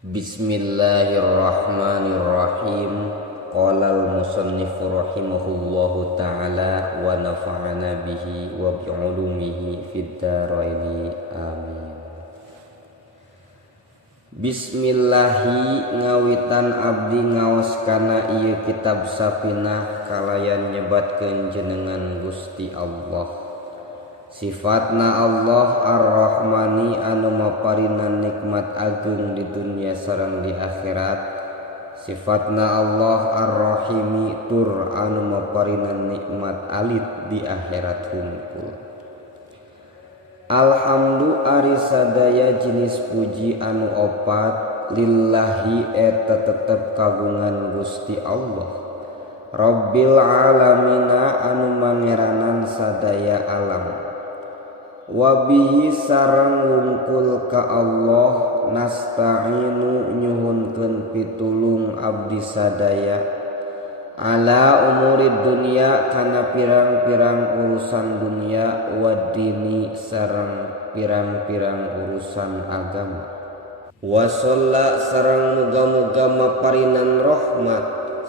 Bismillahirrahmanirrahim. Qala al-musannifu rahimahullahu ta'ala wa nafa'ana bihi wa bi'ulumihi fid dharaini amin. Bismillahi ngawitan abdi ngaos kana ieu kitab Safinah kalayan nyebatkeun jenengan Gusti Allah. Sifatna Allah Ar-Rahmani anu maparinan nikmat agung di dunia sareng di akhirat. Sifatna Allah Ar-Rahimi tur anu maparinan nikmat alit di akhirat hungkul. Alhamdu ari sadaya jenis puji anu opat lillahi eta tetep kagungan Gusti Allah. Rabbil alamina anu mangeranan sadaya alam. Wabihi sareng wungkul ka Allah nasta'inu nyuhunkeun pitulung abdi sadaya ala umurid dunya kana pirang-pirang urusan dunia wadini sareng pirang-pirang urusan agama. Wasalla sareng muga-muga maparinan rahmat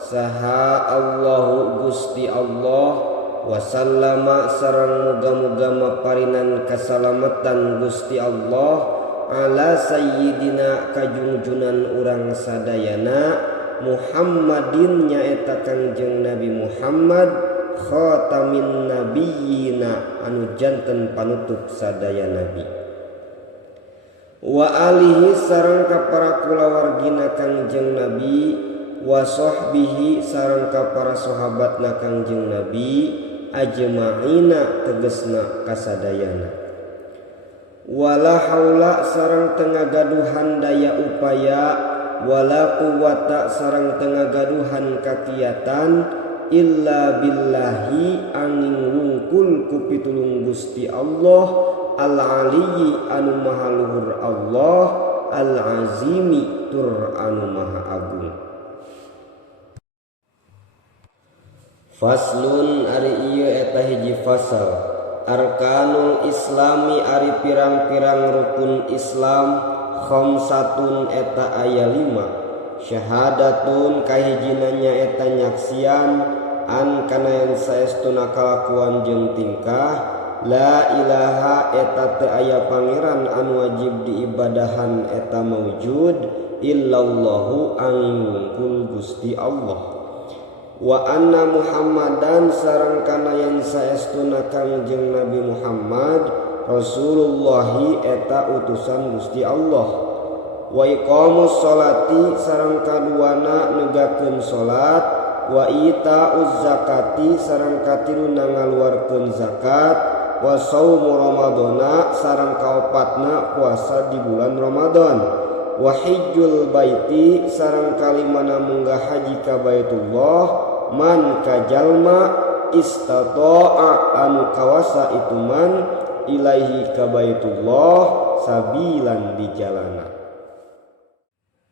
saha Allahu Gusti Allah wasallama sareng muga-muga maparinan kasalamatan Gusti Allah ala sayyidina kajungjunan urang sadayana Muhammadin nyaeta Kangjeng Nabi Muhammad khatamin nabiyina anu janten panutup sadaya nabi wa alihi sareng ka para kulawargina Kangjeng Nabi wa sahbihi sareng ka para sahabatna Kangjeng Nabi ajma'ina tegesna kasadayana. Wala haula sareng tengah gaduhan daya upaya wala quwata sareng tengah gaduhan kakiatan illa billahi angin wungkul ku pitulung Gusti Allah al-aliyyi anu maha luhur Allah al-azimi tur anu maha agung. Faslun ari ieu eta hiji fasal. Arkanul islami ari pirang-pirang rukun Islam khamsatun eta aya 5. Syahadatun kahijina nyaeta nyaksian an kana yen saestuna kalakuan jeung tingkah la ilaha eta teu aya pangeran anu wajib diibadahan eta maujud illallahu angin wungkul Gusti Allah. Wa anna Muhammadan sareng kana yen saestuna Kangjeng Nabi Muhammad Rasulullahi eta utusan Gusti Allah. Wa iqamus sholati sareng kaduana negakeun salat wa itauz zakati sareng katiluna ngaluarkeun zakat wa saumu ramadana sareng kaopatna puasa di bulan Ramadan wa hijjul baiti sareng kalimana munggah haji ka Baitullah man kajalma istata'a anu kawasa itu man ilaihi ka Baitullah sabilan di jalana.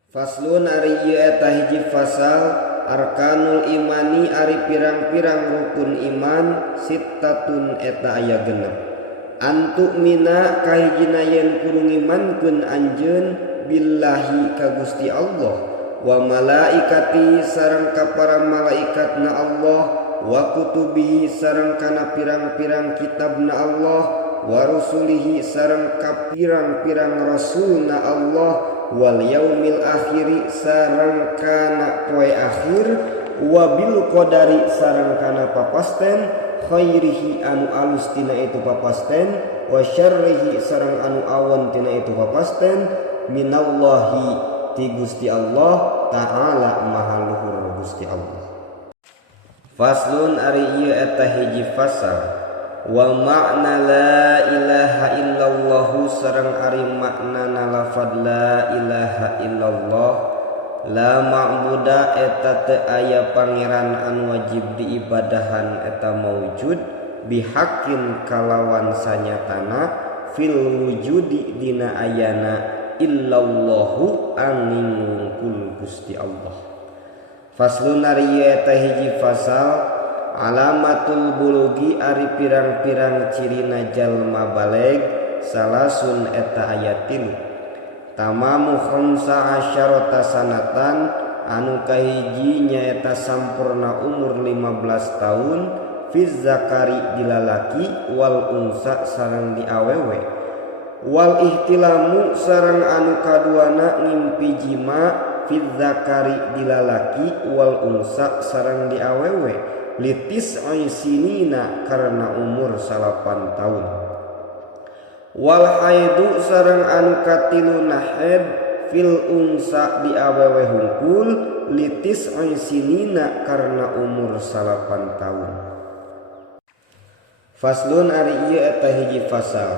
Faslun ari ieu eta hiji fasal arkanul imani ari pirang-pirang rukun iman sittatun eta aya 6. Antuk mina kahijina yen kudu ngimankeun anjeun billahi ka Gusti Allah wa malaikati sareng ka para malaikatna Allah wa kutubihi sareng kana pirang-pirang kitabna Allah wa rusulihi sareng ka pirang-pirang rasulna Allah wal yaumil akhiri sareng kana poe akhir wa bil qadari sareng kana papasten khairihi anu alus tina itu papasten wa syarrihi sareng anu awan tina itu papasten minallahi ti Gusti Allah ta'ala maha luhur Gusti Allah. Faslun ari ieu eta hiji fasal wa makna la ilaha illallah sareng ari maknana lafaz la ilaha illallah la ma'buda eta teu aya pangeran anu wajib diibadahan eta maujud bihaqqin kalawan sanyatana fil wujudi dina ayana illallahu angin wungkul Gusti Allah. Faslun ari eta hiji fasal alamatul bulugi ari pirang-pirang cirina jalma baleg salasun eta aya 3. tamamu khamsa asyarata sanatan anu kahiji nyaeta sampurna umur 15 tahun fiz zakari di lalaki wal unsa sareng di awewe wal ihtilamu sareng anu kaduana ngimpi jima fiz zakari di lalaki wal unsa sareng di awewe litis sinina karena umur 8 tahun wal haidu sareng anu katiluna haid fil unsa di awewe hungkul litis sinina karena umur 8 tahun. Faslun ari ieu eta hiji fasal.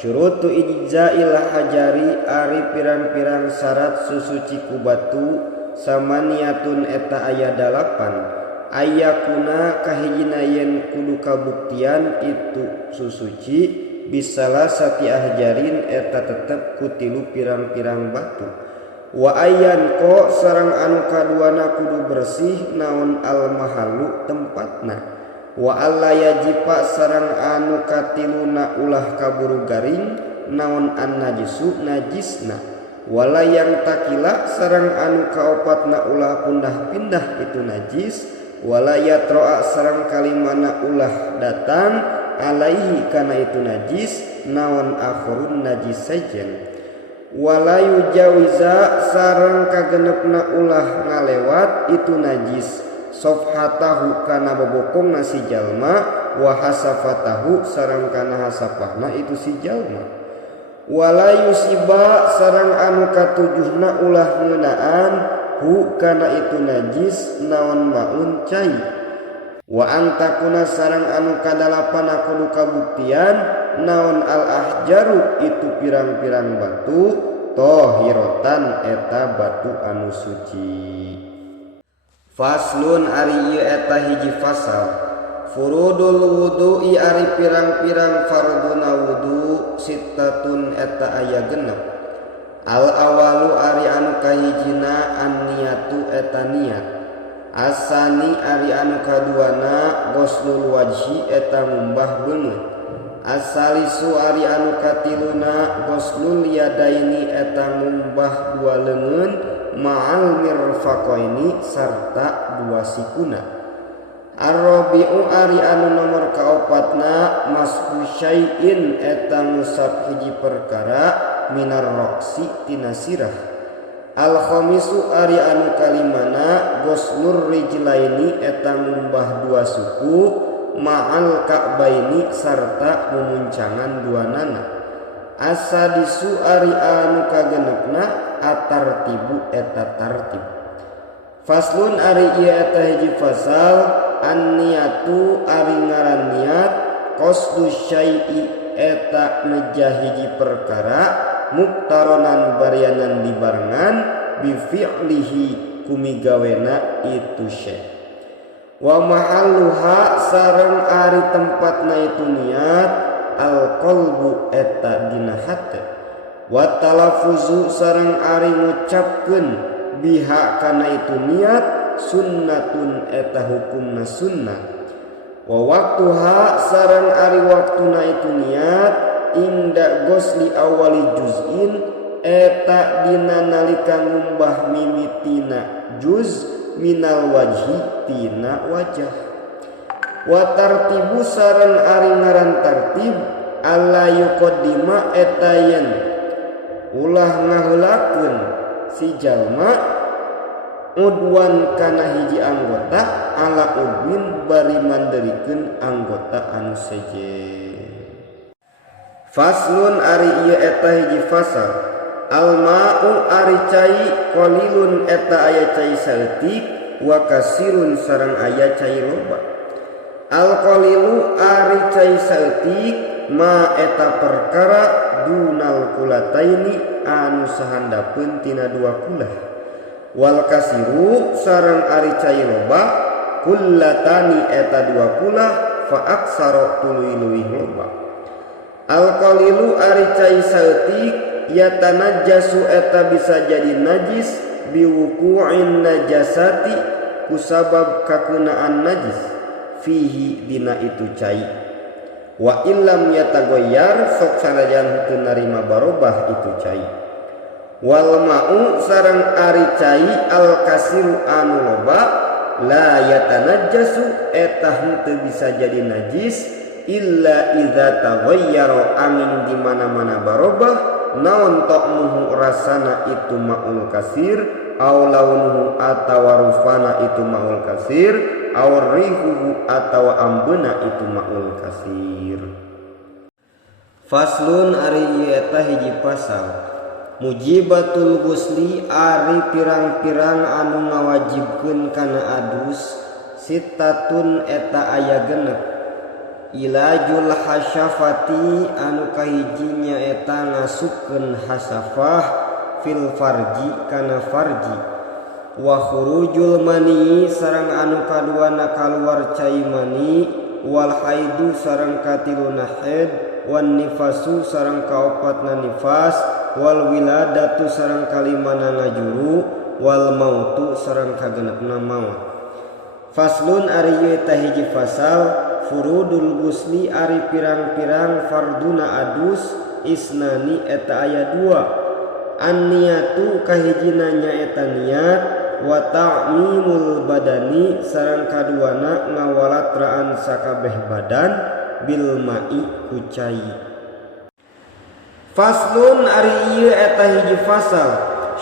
Syurutu ijza'il hajari ari pirang-pirang syarat susuci ku batu samaniyatun eta aya 8. Ayakuna kahijina yen kudu kabuktian itu susuci bisalah sati ahjarin eta tetep kutilu pirang-pirang batu wa ayyan ko sareng anu kaduana kudu bersih naon al mahalu tempatna wa alla yajipa sareng anu katiluna ulah kaburu garing naon an najisu najisna wala yang takila sareng anu kaopatna ulah pindah-pindah itu najis wala yatroa sareng kalimana ulah datang alaihi kana itu najis naon akhirun najis sajen wala yujawiza sareng kagenepna ulah ngalewat itu najis sofhatahu kana bobokongna si jalma wa hasafatahu sareng kana hasapahna itu si jalma wala yusiba sareng anu katujuhna ulah ngeunaan hu kana itu najis naon maun cai wa antakuna sareng anu kadalapan kudu kabuktian naon al ahjaru itu pirang-pirang batu tohirotan eta batu anu suci. Faslun ari ieu eta hiji fasal. Furudul wudu'i ari pirang-pirang farduna wudu sittatun eta aya 6. Al awalu ari anu kahijina an-niyatu eta niat. Asani ari anu kaduana ghuslul wajhi eta ngumbah beungeut. Asalisu ari anu katiluna ghuslul yadaini eta ngumbah dua leungeun ma'al mirfaqaini sarta dua sikuna. Ar-rabi'u ari anu nomor kaopatna mashu syai'in eta ngusap hiji perkara minar roksi tina sirah. Al-khamisu ari anu kalimana ghuslur rijlaini eta ngumbah dua suku ma'al ka'baini sarta memuncangan dua nana. Asadisu ari anu kagenepna atartibu eta tartib. Faslun ari ieu eta hiji fasal an-niyatu ari ngaran niat qasdu syai'i eta nejah hiji perkara muktaronan barianan dibarengan bifi'lihi kumigawena itu syai' wa mahalluha sareng ari tempatna itu niat al qalbu eta dina hate wa talaffuzu sareng ari ngucapkeun biha kana itu niat sunnatun eta hukumna sunnah wa waktuha sareng ari waktuna itu niat inda gosli awali juz'in eta dina nalika ngumbah mimitina juz minal wajhi tina wajah wa tartibu sareng ari ngaran tartib alla yuqaddima eta yen ulah ngaheulakeun si jalma udwan kana hiji anggota ala udwin bari manderikeun anggota anu seje. Faslun ari ieu eta hiji fasal. Al ma'u ari cai qalilun eta aya cai saeutik wa kasirun sareng aya cai loba. Al qalilu ari cai saeutik ma eta perkara dunal kulataini anu sahandapeun tina dua kulah. Wal kasiru sareng ari cai loba kullatani eta dua kulah fa aksara tuluy leuwih loba. Al qalilu ari cai saeutik yatanajjasu eta bisa jadi najis biwuqu'in najasati kusabab kakeunaan najis fihi dina itu cai wa illam yatagoyyar sok sanajan teu narima barobah itu cai wal ma'u sareng ari cai al kasiru anu loba la yatanajjasu eta henteu bisa jadi najis illa idza taghayyara angin di mana-mana barobah naon ta'muhu rasana itu ma'ul kasir aw launuhu atawa rufana itu ma'ul kasir aw rihuhu atawa ambeuna itu ma'ul kasir. Faslun ari eta hiji pasal mujibatul ghusli ari pirang-pirang anu ngawajibkeun kana adus sittatun eta aya genep ilajul hasyafati anu kahijinya eta ngasupkeun hasafah fil farji kana farji wa khurujul mani sareng anu kaduana kaluar cai mani wal haidu sareng katiluna haid wan nifasu sareng kaopatna nifas wal wiladatu sareng kalimana ngajuru wal mautu sareng kagenepna maut. Faslun ari ieu teh hiji fasal furudul ghusli ari pirang-pirang farduna adus isnani eta aya dua an niyatu kahijina nyaeta niat wa ta'mimul badani sareng kaduana ngawalatraan sakabeh badan bil ma'i kucai. Faslun ari ieu eta hiji fasal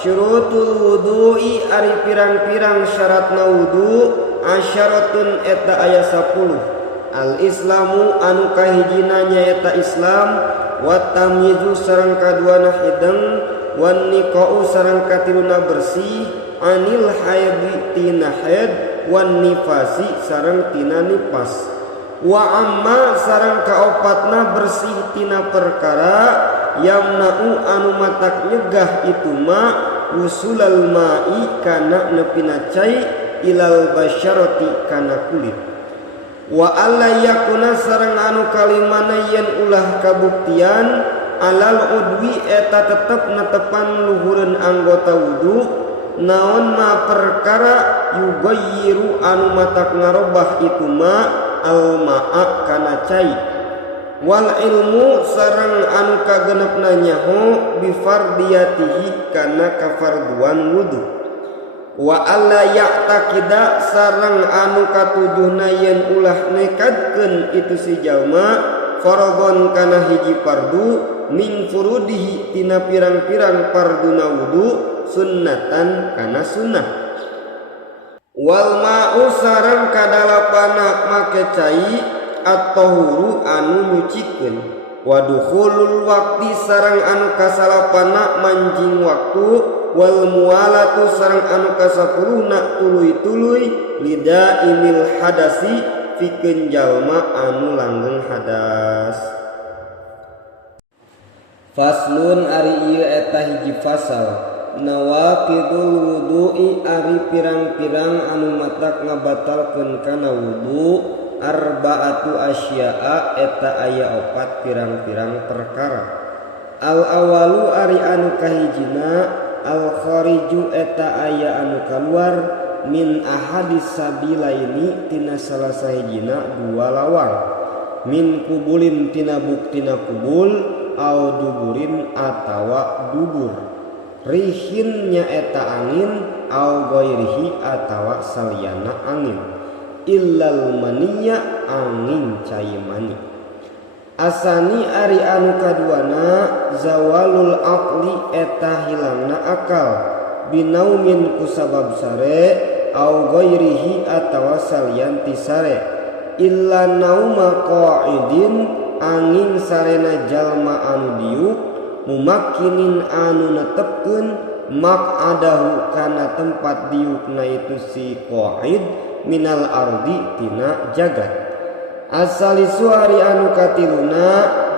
syurutul wudu'i ari pirang-pirang syaratna wudu asyaratun eta aya 10 al islamu anu kahijina nyaeta Islam wa tamyizu sareng kaduana hideng wan niqa'u sareng katiluna bersih anil haidi tina haid wan nifasi sareng tina nifas wa amma sareng kaopatna bersih tina perkara yamna'u anu matak nyegah itu ma usulal ma'i kana nepina cai ilal basyarati kana kulit wa alla yakuna sareng anu kalimana yen ulah kabuktian alal udwi eta tetep netepan luhureun anggota wudu naon ma perkara yugayyiru anu matak ngarobah itu ma al ma'a kana cai wal ilmu sareng anu kagenepna nyaho bi fardiyatihi kana kafarduan wudu wa alla ya'taqida sareng anu katujuhna yen ulah nekadkeun itu si jalma fardhon kana hiji fardu min furudihi tina pirang-pirang farduna wudu sunnatan kana sunnah wal ma'u sareng kadalapana make cai at-tahuru anu nyucikeun wa dukhulul waqti sareng anu kasalapana manjing waktu wal mualatu sareng anu kasapuluhna tuluy-tuluy lidaimil hadasi pikeun jalma anu langgeng hadas. Faslun ari ieu eta hiji fasal nawaqidul wudu'i ari pirang-pirang anu matak ngabatalkeun kana wudu arba'atu asya'a eta aya 4 pirang-pirang perkara al awalu ari anu kahijina al khariju eta aya anu kaluar min ahadis sabilaini tina salah sahijina dua lawang min kubulin tina buktina kubul au duburin atawa dubur rihin nya eta angin au ghairihi atawa saliyana angin illal maniya angin cai mani asani ari anu kaduana zawalul aqli eta hilangna akal binaumin kusabab sare au ghairihi atawa salian ti sare illa nauma qa'idin angin sarena jalma anu diuk mumakkinin anu netepkeun maq'adahu kana tempat diukna itu si qa'id minal ardi tina jagat asali suari anu katiluna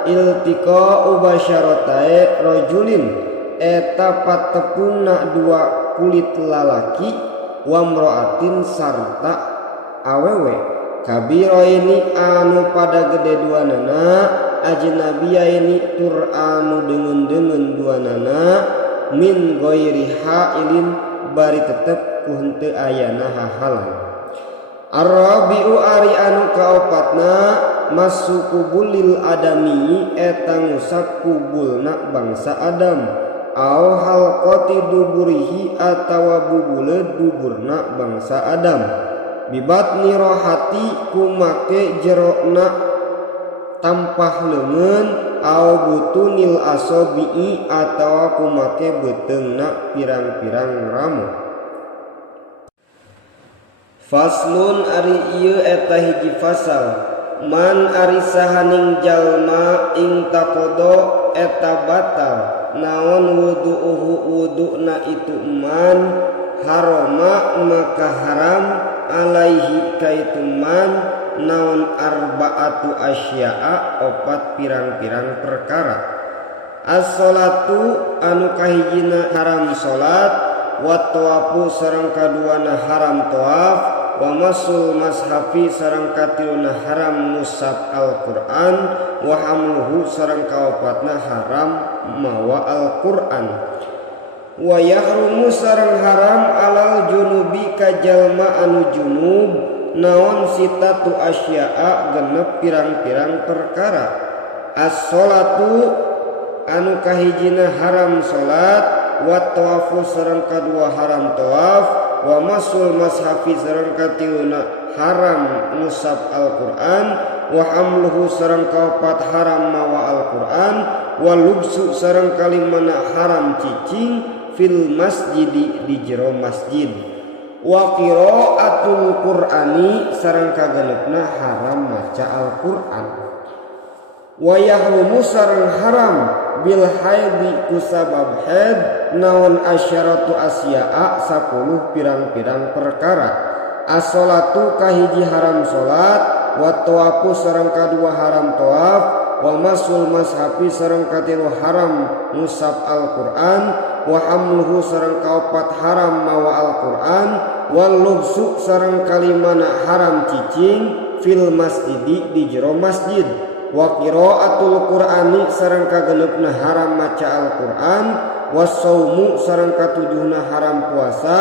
iltiqa ubasyaratae rajulin eta patepungna dua kulit lalaki wa mraatin sarta awewe kabiro ini anu pada gede duanana ajnabiyya ini tur anu dengan duanana min ghairi hailin bari tetep ku henteu ayana hahalan. Ar-rabi'u ari anu kaopatna masukubulil adami eta ngusap kubulna bangsa Adam au halqati duburihi atawa bubuleud duburna bangsa Adam bibatni rohati kumake jerona tampah leungeun au butunil asobi'i atawa kumake beteungna pirang-pirang ramo. Faslun ari ieu eta hiji fasal man ari sahaning jalma ing takodo eta batal naon wudu'uhu wudu'na itu man haroma maka haram alaihi kaitu man naon arba'atu asya'a opat pirang-pirang perkara. As-sholatu anu kahijina haram salat wa tawafu sareng kaduana haram tawaf wa masul mashafi sareng katiluna haram musab Al-Qur'an wa hamluhu sareng kaopatna haram mawa Al-Qur'an wa yahrumu sareng haram alal junubi ka jalma anu junub naon sitatu asya'a genep pirang-pirang perkara. As-sholatu anu kahijina haram salat wa tawafu sareng kadua haram tawaf wa masul mashafi sareng katiluna haram musab Al-Qur'an wa hamluhu sareng kaopat haram mawa Al-Qur'an wa lubsu sareng kalimana haram cicing fil masjidi di jero masjid wa qiraatul qur'ani sareng kagenepna haram maca Al-Qur'an wa yahrumu sareng haram bil haidi kusabab haid naon asyaratu asya'a 10 pirang-pirang perkara. As-sholatu kahiji haram salat wa tawafu sareng kadua haram tawaf wa masul mashafi sareng katilu haram musab Al-Qur'an wa hamluhu sareng kaopat haram mawa Al-Qur'an wal lubsu sareng kalimana haram cicing fil masjidi di jero masjid wa qiraatul qur'ani sareng kagenepna haram maca Al-Qur'an was-saumu sareng katujuhna haram puasa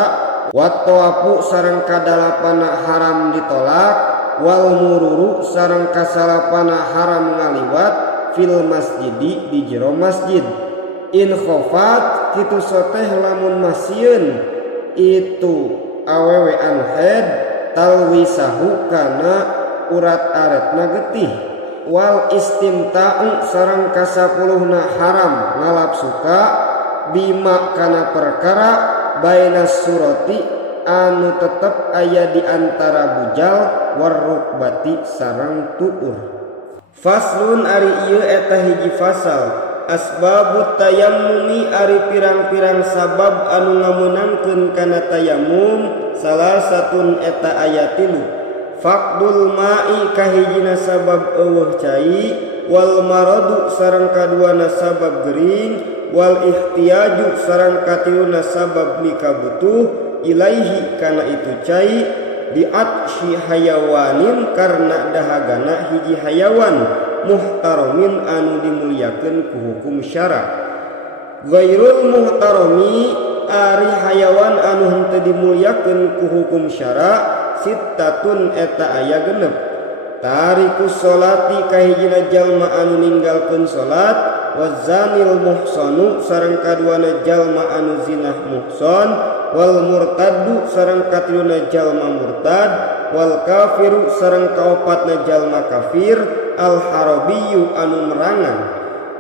wa tawafu sareng kadalapana haram ditolak wal mururu sareng kasalapana haram ngaliwat fil masjidi di jero masjid. In khofat kitu soteh lamun masieun itu awewe anu haid talwisahu kana urat aretna getih wal istimta'u sareng kasapuluhna haram ngalap suka bima kana perkara bainas surati anu tetep aya di antara bujal warrukbati sareng tuur. Faslun ari ieu eta hiji fasal asbabut tayammumi ari pirang-pirang sabab anu ngameunangkeun kana tayammum salah satun eta aya 3. Faqdul ma'i kahijina sabab eueuh cai wal maradu sareng kaduana sabab gering wal ihtiyaju sareng katiluna sabab mika butuh ilaihi kana itu cai diatshi hayawanin karna dahagana hiji hayawan muhtaramin anu dimulyakeun ku hukum syara. Ghairul muhtarami ari hayawan anu henteu dimulyakeun ku hukum syara sittatun eta aya 6. Tarikus sholati kahijina jalma anu ninggalkeun salat wazanil muhsanu sareng kaduana jalma anu zinah muhson wal murtaddu sareng katiluna jalma murtad wal kafiru sareng kaopatna jalma kafir al harabiyyu anu merangan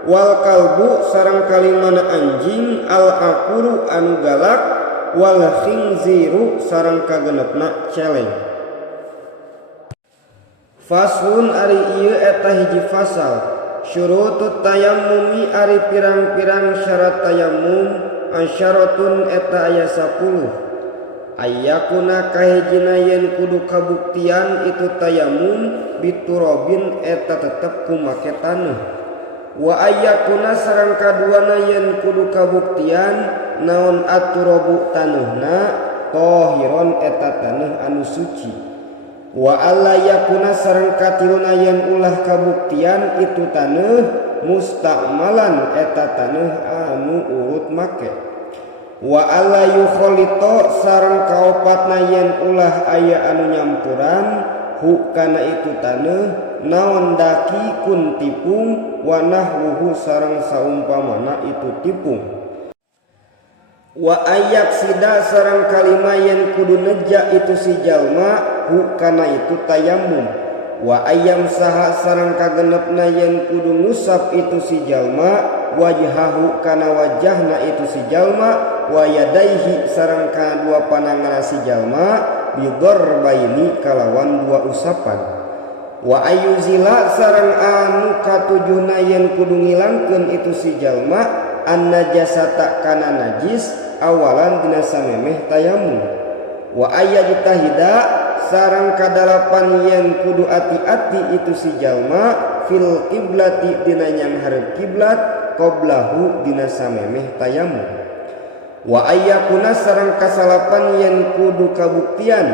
wal kalbu sareng kalimana anjing al aquru anu galak wal khinziru sareng kagenepna celeng. Faslun ari ieu eta hiji fasal syurutut tayammumi ari pirang-pirang syarat tayammum asyaratun eta aya 10. Ayyakuna kahijina yen kudu kabuktian itu tayammum biturobin eta tetep kumake taneuh wa ayyakuna sareng kaduana yen kudu kabuktian naon aturobu taneuhna tohiron eta taneuh anu suci wa alla yakuna sareng katiluna yen ulah kabuktian itu taneuh musta'malan eta taneuh anu urut make wa alla yukhalito sareng kaopatna yen ulah aya anu nyampuran hu kana itu taneuh naon daki kun tipung wa nahwuhu sareng saumpamana itu tipung. wa ayak sida sareng kalima yen kudu neja itu si jalma hu kana itu tayamum wa ayam saha sareng kagenepna yen kudu ngusap itu si jalma wajhahu kana wajahna itu si jalma wa yadaihi sareng kana dua pananganna si jalma bidorbaini kalawan dua usapan wa ayuzila sareng anu katujuhna yen kudu ngilangkeun itu si jalma an najasata kana najis awalan dina samemeh tayamum wa ayyajtahida sareng kadalapan yen kudu ati-ati itu si jalma fil qiblati dina nyang hareup kiblat qablahu dina samemeh tayamum wa ayyakuna sareng kasalapan yen kudu kabuktian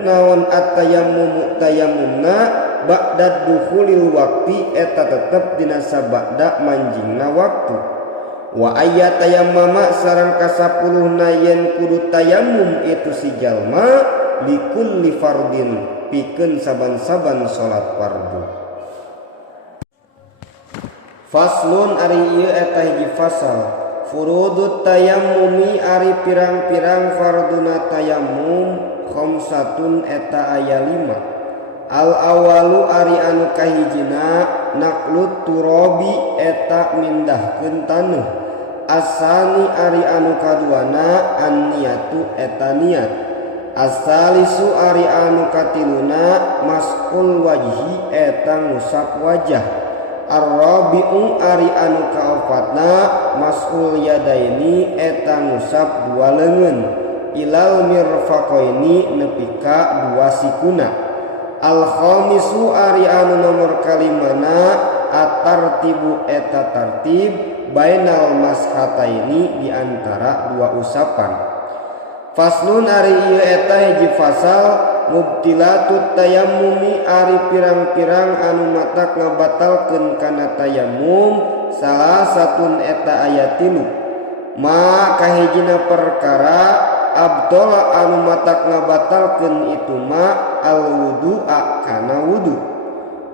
naon at-tayammum tayamumna ba'da dukhulil waqti eta tetep dina sabada manjingna waktu wa ayat tayammama sareng kasapuluhna yen kudu tayamum itu si jalma likulli fardin pikeun saban-saban salat fardu. Faslun ari ieu eta hiji fasal furudut tayammumi ari pirang-pirang farduna tayammum khamsatun eta aya 5 al awalu ari anu kahijina naqlut turabi eta mindahkeun taneuh asani ari anu kaduana an-niyatu eta niat asalisu ari anu katiluna mas'ul wajhi eta ngusap wajah ar-rabi'u ari anu kaofatna mas'ul yadaini eta ngusap dua leungeun ilal mirfaqaini nepi ka dua sikuna al-khamisu ari anu nomor kalimana at-tartibu eta tartib bainal mashataini di antara dua usapan. Faslun ari ieu eta hiji fasal mubtilatut tayammumi ari pirang-pirang anu matak ngabatalkeun kana tayammum salah satun eta aya 3 ma kahijina perkara abdola anu matak ngabatalkeun itu ma al wudu'a kana wudu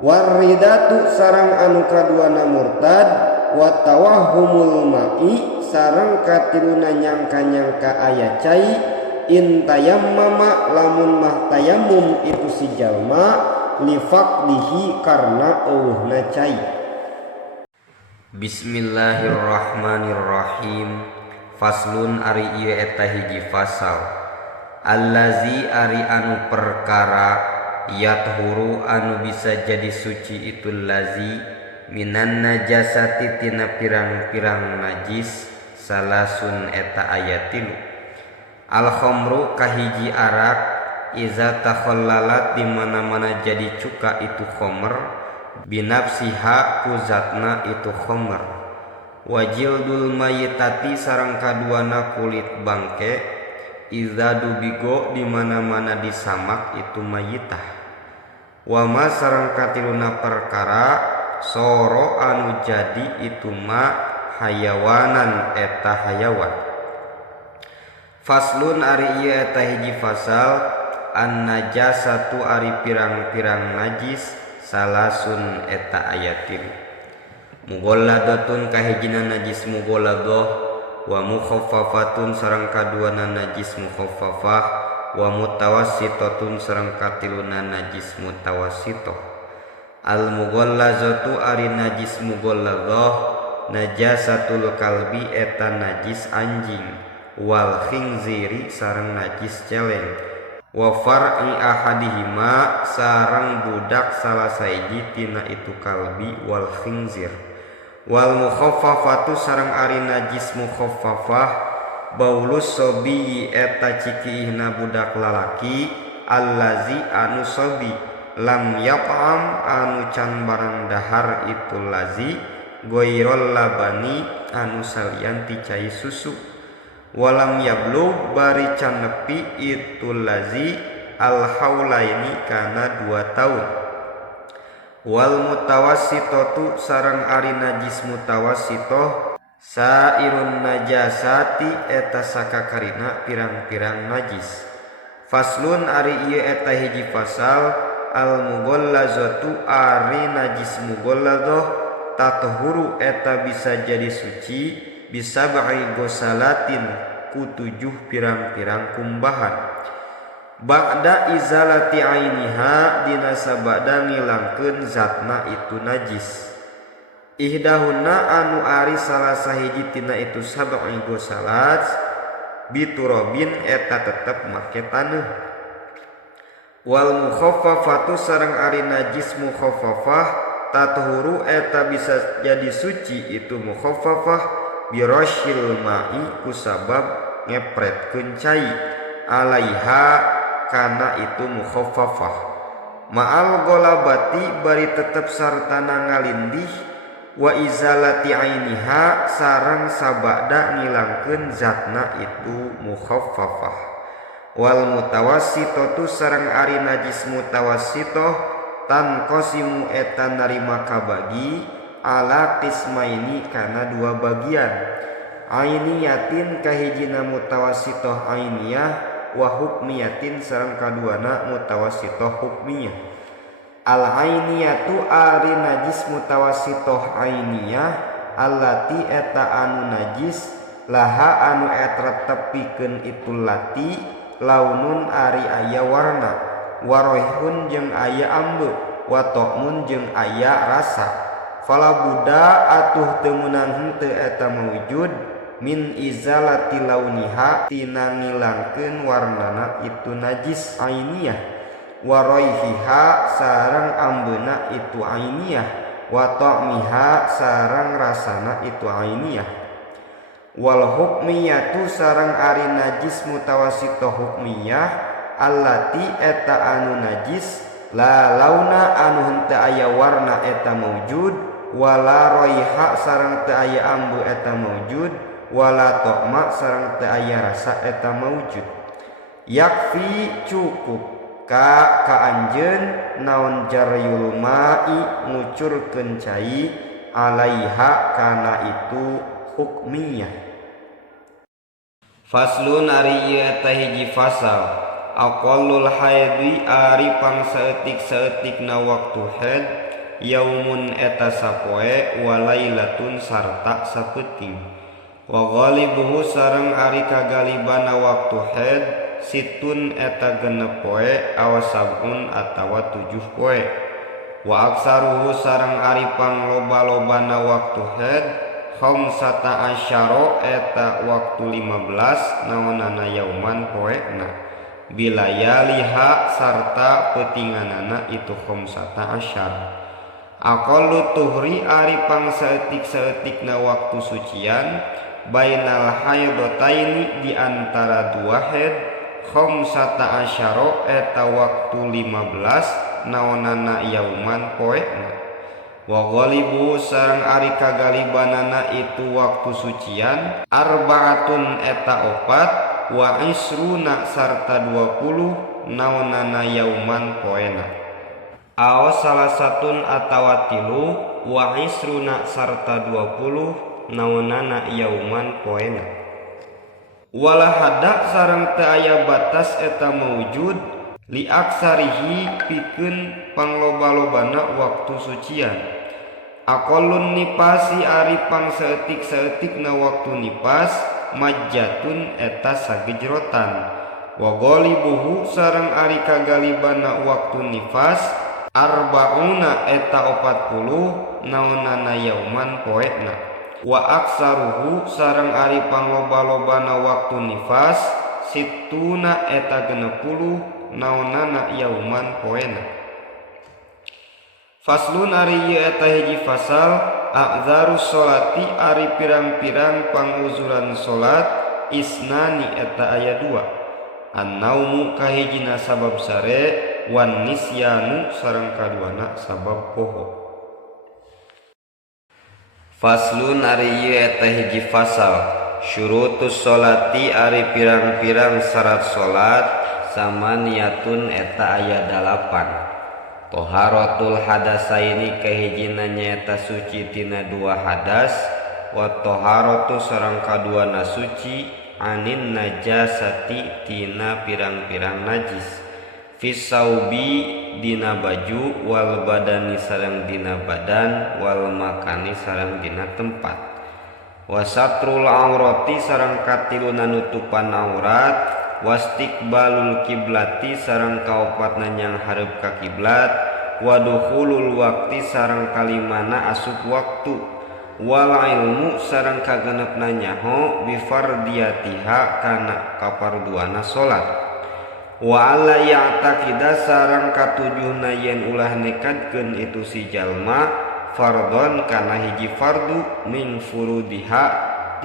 waridatu sareng anu kaduana murtad wa tawahhumul ma'i sareng katiluna nyangka-nyangka aya cai in tayammama lamun mah tayammum itu si jalma li faqdihi karna eueuhna cai. Bismillahirrahmanirrahim. Faslun ari ieu eta hiji fasal allazi ari anu perkara yathuru anu bisa jadi suci itu lazi minan najasati tina pirang-pirang najis salasun eta aya 3 al khamru kahiji arak iza takhallalat di mana-mana jadi cuka itu khamr binafsiha kuzatna itu khamr wajildul mayitati sareng kaduana kulit bangke iza dubigo di mana-mana disamak itu mayitah wa ma sareng katiluna perkara soro anu jadi itu ma hayawanan eta hayawan. Faslun ari ieu eta hiji fasal an najasatu ari pirang-pirang najis salasun eta aya 3 mughalladatun kahijina najis mughalladah wa mukhaffafatun sareng kaduana najis mukhaffafah wa mutawassitatun sareng katiluna najis mutawassitah. Al mughallazatu ari najis mughalladah najasatul kalbi eta najis anjing wal khinziri sareng najis celeng wa far'i ahadihima sareng budak salah saiji tina itu kalbi wal khinzir wal mukhaffafatu sareng ari najis mukhaffafah baulus sobi eta cikiihna budak lalaki allazi anu sobi lam yap'am anu can barang dahar itu lazi goirol labani anu salian ti cai susu walam yablugh bari can nepi itu lazi al haulaini kana 2 tahun wal mutawassitatu sareng ari najis mutawassitoh sairun najasati eta sakakarina pirang-pirang najis. Faslun ari ieu eta hiji fasal al mughallazatu ari najis mughalladah tathuru eta bisa jadi suci bisa ba'i gosalatin ku 7 pirang-pirang kumbahan. Ba'da izalati ainiha dina sabada ngilangkeun zatna itu najis. Ihdahuna anu ari salah sahiji tina itu sab'i gosalat biturobin eta tetep make taneuh. Wal mukhaffafatu sareng ari najis mukhaffafah tatuhuru eta bisa jadi suci itu mukhaffafah birashil ma'i kusabab ngepretkeun cai alaiha kana itu mukhaffafah ma'al golabati bari tetep sartana ngalindih wa izalati ainiha sareng sabada ngilangkeun zatna itu mukhaffafah. Wal mutawassitatu sareng ari najis mutawassitoh tan qasimu eta narima kabagi ala qismaini kana 2 bagian. Ainiyatin kahijina mutawassitoh ainiyah wa hukmiyatin sareng kaduana mutawassitoh hukmiyah. Al ainiyatu ari najis mutawassitoh ainiyah allati eta anu najis laha anu eta tepikeun itu lati launun ari aya warna waroihun jeung aya ambeu wa ta'mun jeung aya rasa. Fala buda atuh teu meunang henteu eta mawujud min izalati launiha tina ngilangkeun warnana itu najis ainiyah waraihiha sareng ambeuna itu ainiyah wa ta'miha sareng rasana itu ainiyah. Wal hukmiyatu sareng ari najis mutawassitoh hukmiyah allati eta anu najis la launa anu henteu aya warna eta maujud wala raiha sareng teu aya ambu eta maujud wala ta'ma sareng teu aya rasa eta maujud. Yakfi cukup ka anjeun naon jaryul ma'i ngucurkeun cai alaiha kana itu hukmiyah. Faslun ari ieu eta hiji fasal. Aqallul haidi ari pangsaeutik-saeutikna waktu haid yaumun eta sapoe wa lailatun sarta sapeuting. Wa ghalibuhu sareng ari kagalibana waktu haid situn eta 6 poe awasabun atawa 7 poe. Wa aksaruhu sareng ari pangloba-lobana waktu haid khamsata asyara eta waktu 15 naonana yauman poena bilayaliha sarta peutinganana itu khamsata asyara. Aqallu tuhri ari pangsaeutik-saeutikna waktu sucian bainal haidataini di antara 2 haid khamsata asyara eta waktu 15 naonana yauman poena. Wa ghalibu sareng ari kagalibanana itu waktu sucian arbaatun eta 4 wa isruna sarta 20 naonana yauman poena. Aos salah satun atawa 3 wa isruna sarta 20 naonana yauman poena. Wala hada sareng teu aya batas eta maujud li aksarihi pikeun pangloba-lobana waktu sucian. Aqallun nipasi ari pangsaeutik-saeutikna waktu nipas majjatun eta sagejrotan. Wa ghalibuhu sareng ari kagalibana waktu nifas arbauna eta 40 naonana yauman poena. Wa aksaruhu sareng ari pangloba-lobana waktu nifas situna eta 60 naonana yauman poena. Faslun ari ieu eta hiji fasal a'dzarus sholati ari pirang-pirang panguzuran salat isnani eta aya 2 an-naumu kahijina sabab sare wan nisyanu sareng kaduana sabab poho. Faslun ari ieu eta hiji fasal syurutus sholati ari pirang-pirang syarat salat samaniyatun eta aya 8. Toharatul hadasaini kahijina nyaeta suci tina 2 hadas wa toharatu sareng kaduana suci anin najasati tina pirang-pirang najis fisaubi dina baju wal badani sareng dina badan wal makani sareng dina tempat. wasatrul aurati sareng katiluna nutupan aurat, wastiqbalul kiblati sareng kaopatna nyang hareup ka kiblat, wadukhulul waqti sareng kalimana asup waktu, wal ilmu sareng kagenepna nyaho bifardiyatiha kana kaparduana salat, wa alla ya'taqida sareng katujuhna yen ulah nekadkeun itu si jalma fardhon kana hiji fardu min furudiha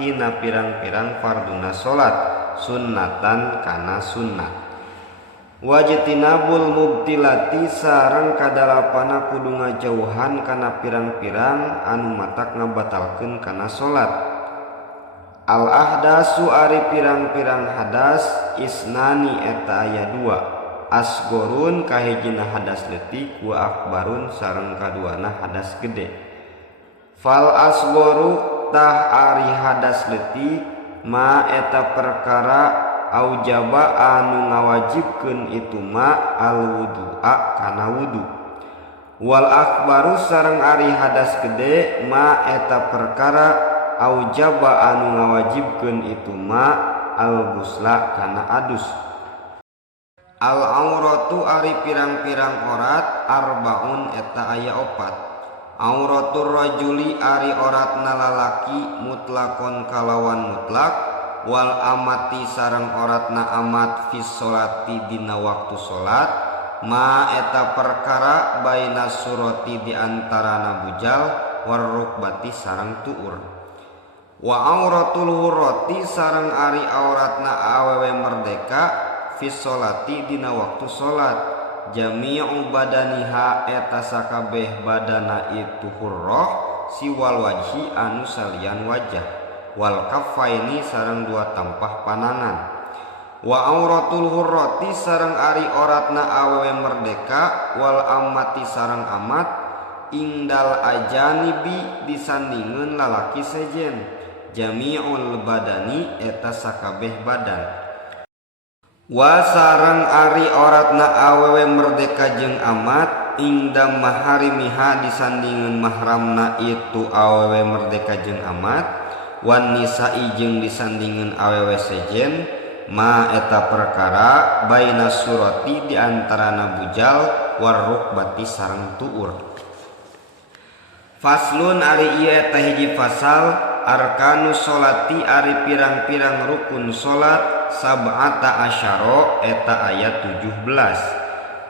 tina pirang-pirang farduna salat, sunnatan kana sunnat, wajtinabul mubtilati sareng kadalapana kudu ngajauhan kana pirang-pirang anu matak ngabatalkeun kana salat. Al ahdasu ari pirang-pirang hadas isnani eta aya dua, asgorun kahijina hadas leutik wa akbarun sareng kaduana hadas gede. Fal asgoru tah ari hadas leutik ma eta perkara aujaba anu ngawajibkeun itu ma al wudu'a kana wudu. Wal akbaru sareng ari hadas gede ma eta perkara aujaba anu ngawajibkeun itu ma al gusla kana adus. Al auratu ari pirang-pirang orat arbaun eta aya opat. Auratur rajuli ari oratna lalaki mutlakon kalawan mutlak, wal amati sareng oratna amat fis sholati dina waktu salat, ma eta perkara baina surati di antarana bujal war rukbati sareng tuur. Wa auratul hurrati sareng ari auratna awewe merdeka fis sholati dina waktu salat, jami'u badaniha eta sakabeh badana itu hurrah siwal wajhi anu salian wajah, wal kaffaini sareng dua tampah panangan. Wa auratul hurrati sareng ari oratna awewe merdeka wal amati sareng amat ingdal ajanibi disandingeun lalaki sejen, jami'ul badani eta sakabeh badan. Wa sareng ari oratna awewe merdeka jeung amat ingdam maharimiha disandingeun mahramna itu awewe merdeka jeung amat, wan nisa'i jeung disandingeun awewe sejen, ma eta perkara baina surati di antarana bujal war rukbati sareng tuur. Faslun ari ieu eta hiji fasal, arkanus sholati ari pirang-pirang rukun salat sab'ata asyara eta ayat 17.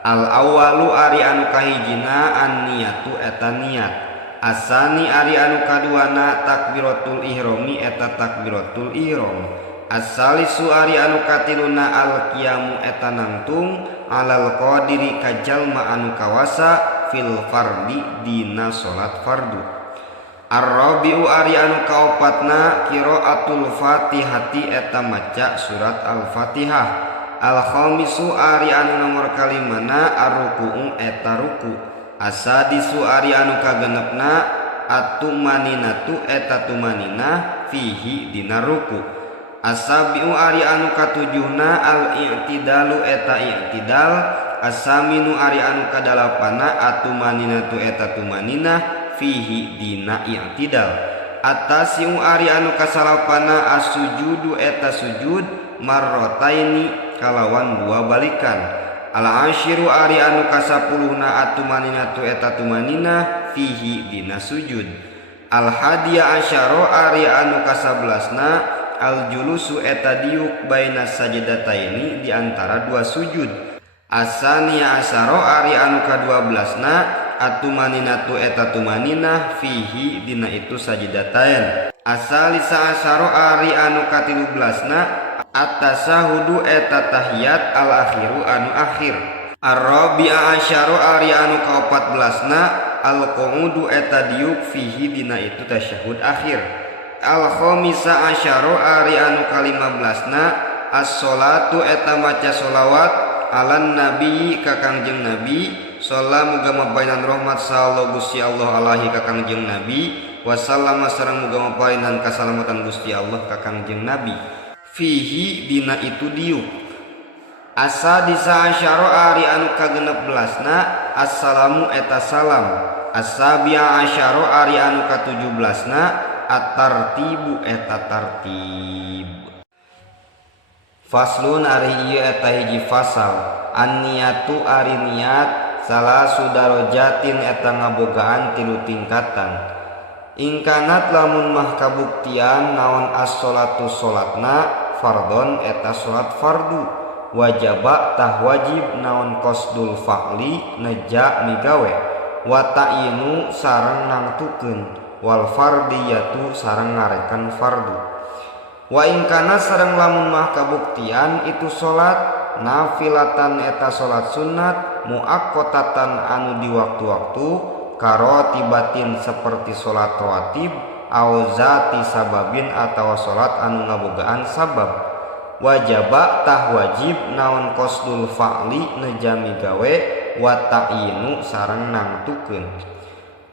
Al awalu ari anu kahijina an niyatu eta niat, asani ari anu kaduana takbiratul ihrami eta takbiratul ihram, as-salisu ari anu katiluna al qiyamu eta nangtung alal qadiri kajalma anu kawasa fil fardi dina salat fardu. Ar-rabi'u ari anu kaopatna qiraatul fatihati eta maca surat al-fatihah. Al-khamisu ari anu nomor kalimana ar-ruku'u eta ruku. As-sadisu ari anu kagenepna at-tumaninatu eta tumaninah fihi dina ruku. As-sabi'u ari anu katujuhna al-i'tidalu eta i'tidal. As-saminu ari anu kadalapana at-tumaninatu eta tumaninah fihi dina i'tidal. At-tasi'u ari anu kasalapana as-sujudu eta sujud marrataini kalawan dua balikan. Al-asyiru ari anu kasapuluhna at-tumaninatu eta tumaninah fihi dina sujud. Al-hadiya asyara ari anu kasabelasna al-julusu eta diuk baina sajdataini di antara dua sujud. As-saniya asyara ari anu ka-12na at-tumaninatu eta tumaninah fihi dina itu sajdatain. As-salisa asyara ari anu ka-13na at-tasyahudu eta tahiyat al-akhiru anu akhir. Ar-rabi'a asyara ari anu ka-14na al-qu'udu eta diuk fihi dina itu tasyahud akhir. Al-khamisa asyara ari anu ka-15na as-sholatu eta maca sholawat alan nabi ka kangjeng nabi, sallallahu muga mapainan rahmat sallallahu Gusti Allah alaihi ka kangjeng nabi, wasallama sareng muga mapainan kasalamatan Gusti Allah ka kangjeng nabi, fihi dina itu diuk. As-sadisa asyara ari anu ka-16na as-salamu eta salam. As-sabi'a asyara ari anu ka-17na at-tartibu eta tartib. Faslun ari ieu eta hiji fasal. An-niyatu ari niat salasu darajatin eta ngabogaan 3 tingkatan. Ingkanat lamun mah kabuktian naon as-sholatu sholatna fardon eta sholat fardu. Wajaba tah wajib naon qasdul fa'li neja migawe. Wa ta'inu sareng nangtukeun wal fardiyatu sareng ngarekan fardu. Wa ingkana sareng lamun mah kabuktian itu salat nafilatan eta salat sunat muaqqatatan anu di waktu-waktu karotibatin seperti salat rawatib au zati sababin atawa salat anu ngabogaan sabab. Wajaba tah wajib naon qasdul fa'li nejami gawe wa ta'inu sareng nangtukeun.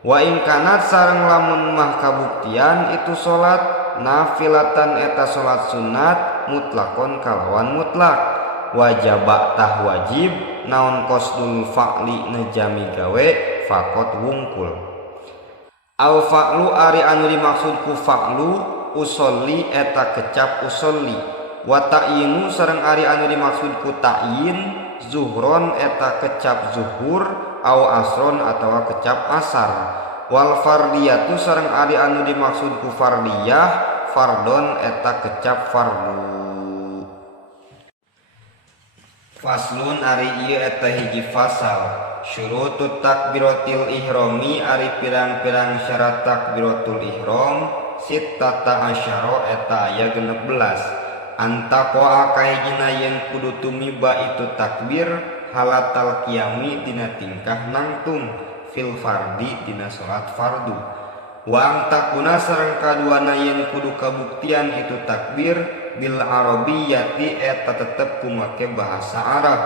Wa ingkanat sareng lamun mah kabuktian itu salat nafilatan eta salat sunat mutlakon kalawan mutlak. Wajaba tah wajib naon qasdul fa'li nejami gawe fakot wungkul. Al fa'lu ari anu dimaksud ku fa'lu usolli eta kecap usolli. Wa ta'yinu sareng ari anu dimaksud ku ta'yin zuhron eta kecap zuhur au asron atawa kecap asar. Wal fardiyatu sareng ari anu dimaksud ku fardiyah fardon eta kecap fardu. Faslun ari ieu eta hiji fasal. Syurutut takbiratil ihrami ari pirang-pirang syarat takbiratul ihram sittata asyara eta aya 16. Antaqwa kahijina yen kudu tumiba itu takbir halatal qiyami dina tingkah nangtung fil fardi dina salat fardu. Wa antakuna sareng kaduana yen kudu kabuktian itu takbir bil arabiyyati eta tetep kumake bahasa Arab.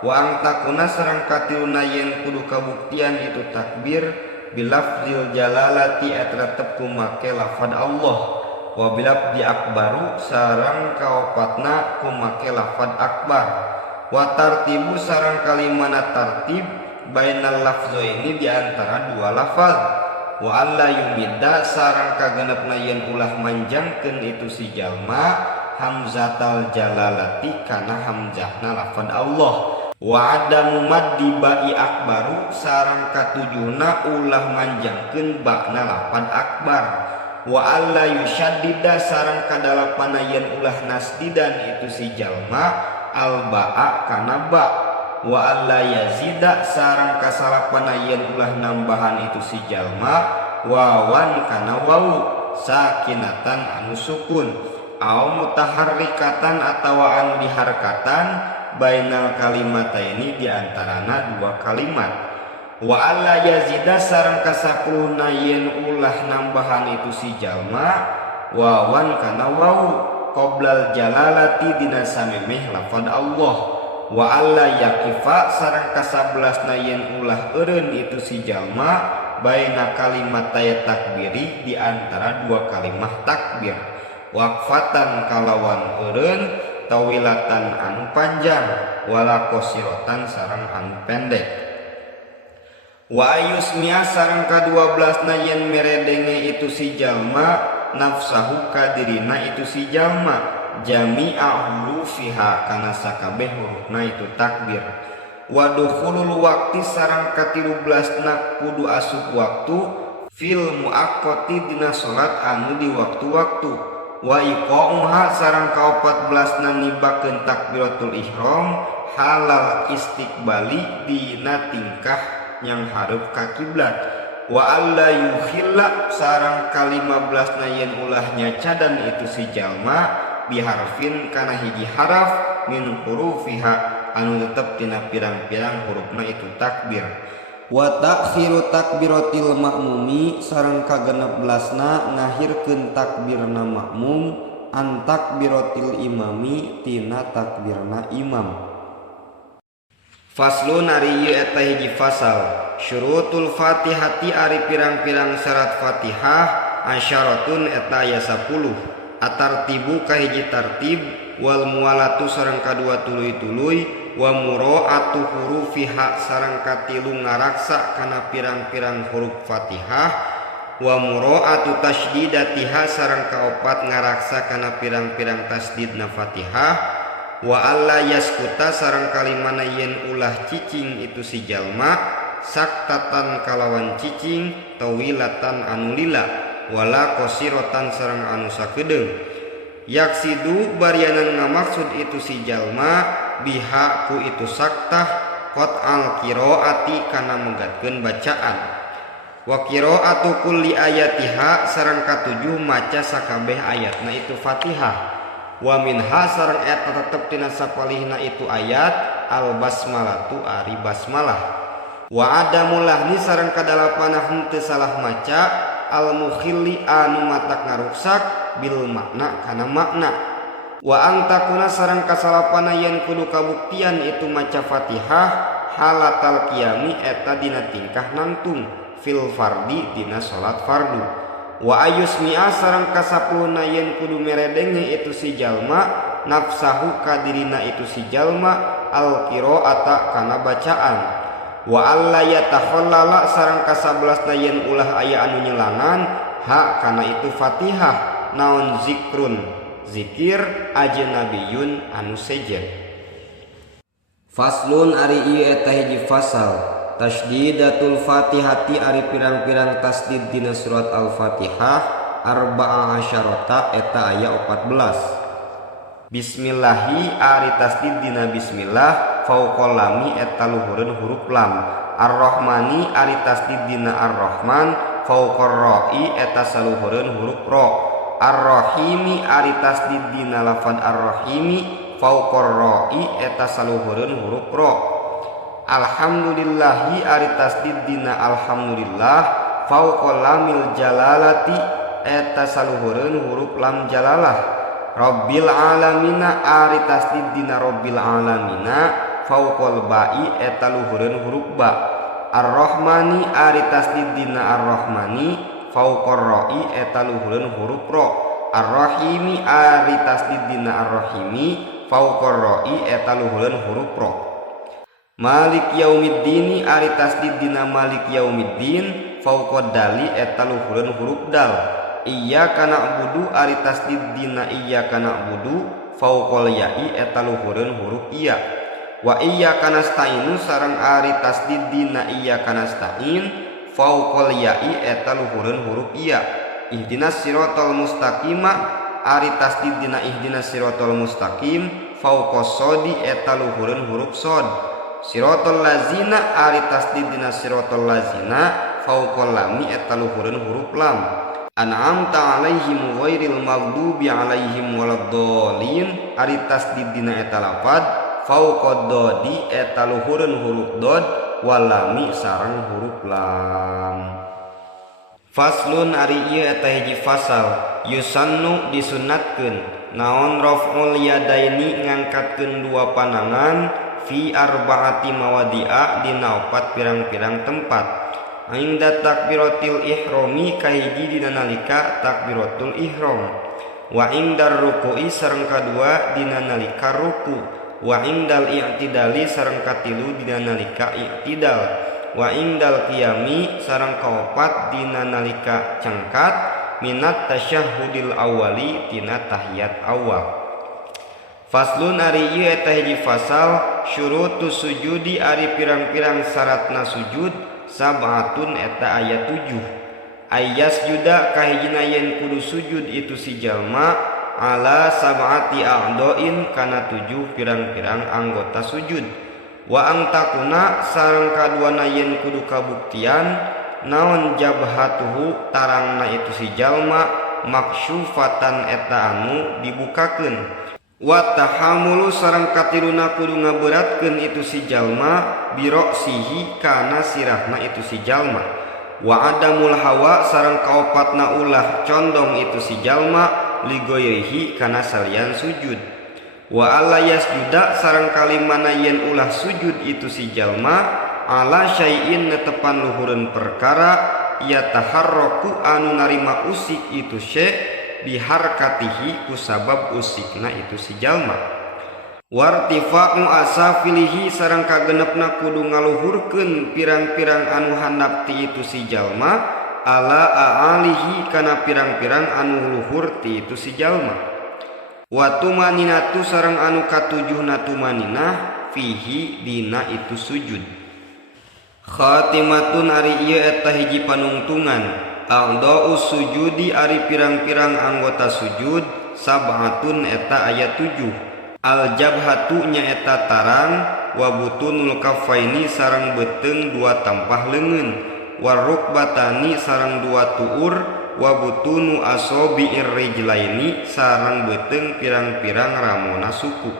Wa antakuna sareng katiuna yen kudu kabuktian itu takbir bilafzil jalalati eta tetep kumake lafaz Allah. Wa bilafzi akbaru sareng kaopatna kumake lafaz akbar. Wa tartibu sareng kalimana tartib bainal lafzaini di antara dua lafaz. Wa alla yumidda sareng kagenepna yen ulah manjangkeun itu si jalma hamzatal jalalati kana hamzahna lafaz Allah. Wa adamu maddi ba'i akbaru sareng katujuhna ulah manjangkeun ba'na lafaz akbar. Wa alla yushaddida sareng kadalapana yen ulah nasdidan itu si jalma al ba'a kana ba. Wa alla yazida sareng kasalapana yen ulah nambahan itu si jalma wawan kana wawu sakinatan anu sukun au mutaharrikatan atawa anu diharkatan bainal kalimataini di antarana dua kalimat. Wa alla yazida sareng kasapuluhna yen ulah nambahan itu si jalma wawan kana wawu qoblal jalalati dina samemeh lafaz Allah. Wa alla yaqifa sareng kasabelasna yen ulah eureun itu si jalma baina kalimat takbiri di antara dua kalimah takbir waqfatan kalawan eureun tawilatan anu panjang wala qasirotan sareng anu pendek. Wa ayusmiya sareng ka-12na yen meredenge itu si jalma nafsahu kadirina itu si jalma jami'a hurufiha kana sakabeh hurufna itu takbir. Wa dukhulul waqti sareng ka-13na kudu asup waktu fil muaqqati dina salat anu di waktu-waktu. Wa iqa'uha sareng ka-14na nibakeun takbiratul ihram halal istiqbali dina tingkah yang hareup ka kiblat. Wa alla yukhilla sareng ka-15 na yen ulah nyacadan itu si jalma biharfin kana hiji haraf min hurufiha anu tetep tina pirang-pirang hurufna itu takbir. Wa ta'khiru takbiratil ma'mumi sareng ka-16na ngahirkeun takbirna makmum an takbiratil imami tina takbirna imam. Faslun ari ieu eta hiji fasal. Syurutul Fatihati ari pirang-pirang syarat Fatihah asyaratun eta aya 10. Atartibu kahiji tartib wal muwalatu sareng kadua tuluy-tuluy wa muraatu hurufiha sareng katilu ngaraksa kana pirang-pirang huruf Fatihah wa mura'atu tasydidatiha sareng kaopat ngaraksa kana pirang-pirang tasdidna Fatihah, wa alla yaskuta sareng kalimana yen ulah cicing itu si jalma saktatan kalawan cicing tawilatan anu lila wala qasirotan sareng anu sakedeung yaksidu barianan ngamaksud itu si jalma biha ku itu saktah qat'al qiraati kana megatkeun bacaan wa qiraatu kulli ayatiha sareng katujuh maca sakabeh ayatna itu Fatihah wa minha sareng eta tetep tina sapalihna itu ayat al basmalatu ari basmalah wa adamul lahni sareng kadalapanah henteu salah maca al mukhilli anu matak ngaruksak bil makna kana makna wa angtakuna sareng kasalapana yen kudu kabuktian itu maca Fatihah halatal qiyami eta dina tingkah nangtung fil fardi dina salat fardu wa ayusmi'a sareng kasapuluhna yen kudu meredenge itu si jalma nafsahu kadirina itu si jalma al qiraata kana bacaan wa alla yatakhallala sareng kasabelasna yen ulah aya anu nyelangan ha kana itu Fatihah naon zikrun zikir ajnabiyun anu sejen. Faslun ari ieu eta hiji fasal tasdidatul Fatihati ari pirang-pirang tasdid dina surat Al-Fatihah arba'a asyarata eta aya 14. Bismillahi ari tasdid dina bismillah fauqal lami eta luhureun huruf lam. Ar-Rahmani ari tasdid dina Ar-Rahman fauqar ra'i eta saluhureun huruf ra. Ar-Rahimi ari tasdid dina lafaz Ar-Rahimi fauqar ra'i eta saluhureun huruf ra. Alhamdulillahi ari tasdid dina alhamdulillah fauqal lamil jalalati eta saluhureun huruf lam jalalah. Rabbil alamina ari tasdid dina Rabbil alamina fauqal ba'i eta luhureun huruf ba. Ar-Rahmani ari tasdid dina Ar-Rahmani fauqar ra'i eta luhureun huruf ra. Ar-Rahimi ari tasdid dina Ar-Rahimi fauqar ra'i eta luhureun huruf ra. Malik yaumiddin ari tasdid dina Malik yaumiddin fauqad dali eta luhureun huruf dal. Iyyaka na'budu ari tasdid dina iyyaka na'budu fauqal ya'i eta luhureun huruf iya. Wa iyyaka nasta'inu sareng ari tasdid dina iyyaka nasta'in fauqal ya'i eta luhureun huruf iya. Ihdinas siratal mustaqima ari tasdid dina ihdinas siratal mustaqim fauqas shodi eta luhureun huruf shod. Siratal lazina ari tasdid dina siratal lazina fauqal lami eta luhureun huruf lam. An'amta alaihim ghairil maghdubi alaihim waladdallin ari tasdid dina eta lafaz fauqad dodi eta luhureun huruf dod walami sareng huruf lam. Faslun ari ieu eta hiji fasal yusannu disunnatkeun naon raf'ul yadaini ngangkatkeun dua panangan fi arba'ati mawadi'a dina opat pirang-pirang tempat. Inda takbiratil ihrami kahiji dina nalika takbiratul ihram wa indar ruku'i sareng kadua dina nalika ruku wa indal i'tidali sareng katilu dina nalika i'tidal wa indal qiyami sareng kaopat dina nalika cangkat minat tasyahhudil awali tina tahiyat awal. Faslun ari ieu eta hiji fasal syurutus sujudi ari pirang-pirang syaratna sujud sabatun eta ayat 7. Ayas juda kahijina yen kudu sujud itu si jalma ala sab'ati a'doin kana 7 pirang-pirang anggota sujud. Wa angtakuna sareng kaduana yen kudu kabuktian naon jabhatuhu tarangna itu si jalma maksyufatan eta anu dibukakeun. Wa tahamulu sareng katiruna kudu ngaberatkeun itu si jalma biroksihi kana sirahna itu si jalma. Wa adamul hawa sareng kaopatna ulah condong itu si jalma ligoyrihi kana salian sujud. Wa alla yasjuda sareng kalimana yen ulah sujud itu si jalma ala syai'in netepan luhureun perkara yataharraku anu narima usik itu syai' biharkatihi kusabab usikna itu si jalma. Wartifa'u asafilihi sareng kagenepna kudu ngaluhurkeun pirang-pirang anu handap ti itu si jalma ala aalihi kana pirang-pirang anu luhur ti itu si jalma. Wa tumaninatu sareng anu katujuhna tumaninah fihi dina itu sujud. Khatimatun ari ieu eta hiji panungtungan. A'dha'u sujudi ari pirang-pirang anggota sujud sab'atun eta aya 7. Al jabhatu nya eta tarang wa butunul kaffaini sareng beuteung 2 tampah leungeun wa rukbatani sareng 2 tuur wa butunu asabi'ir rijlaini sareng beuteung pirang-pirang ramona suku.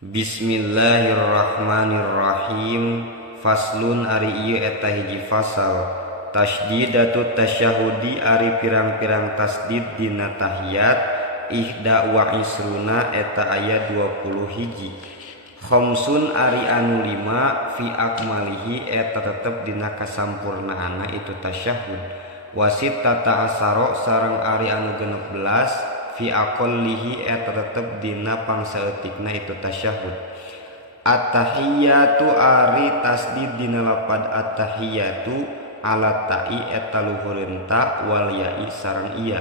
Bismillahirrahmanirrahim. Faslun ari ieu eta hiji fasal. Tasdidatut tasyahudi ari pirang-pirang tasdid dina tahiyat ihda wa isruna eta aya 20 hiji. Khamsun ari anu 5 fi akmalihi eta tetep dina kasampurnaanna itu tasyahud. Wasit tata asaro sareng ari anu 16 fi aqallihi eta tetep dina pangsaeutikna itu tasyahud. At-tahiyatu ari tasdid dina lapad at-tahiyatu ala ta'i eta luhureun ta wal ya'i sareng iya.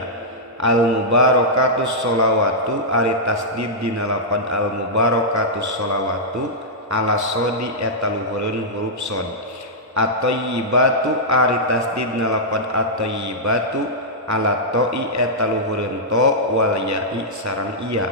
Al-mubarakatus sholawatu ari tasdid dina lapad al-mubarakatus sholawatu ala sodi eta luhureun huruf sod. At-thayyibatu ari tasdid dina lapad at-thayyibatu ala to'i eta luhureun to wal ya'i sareng iya.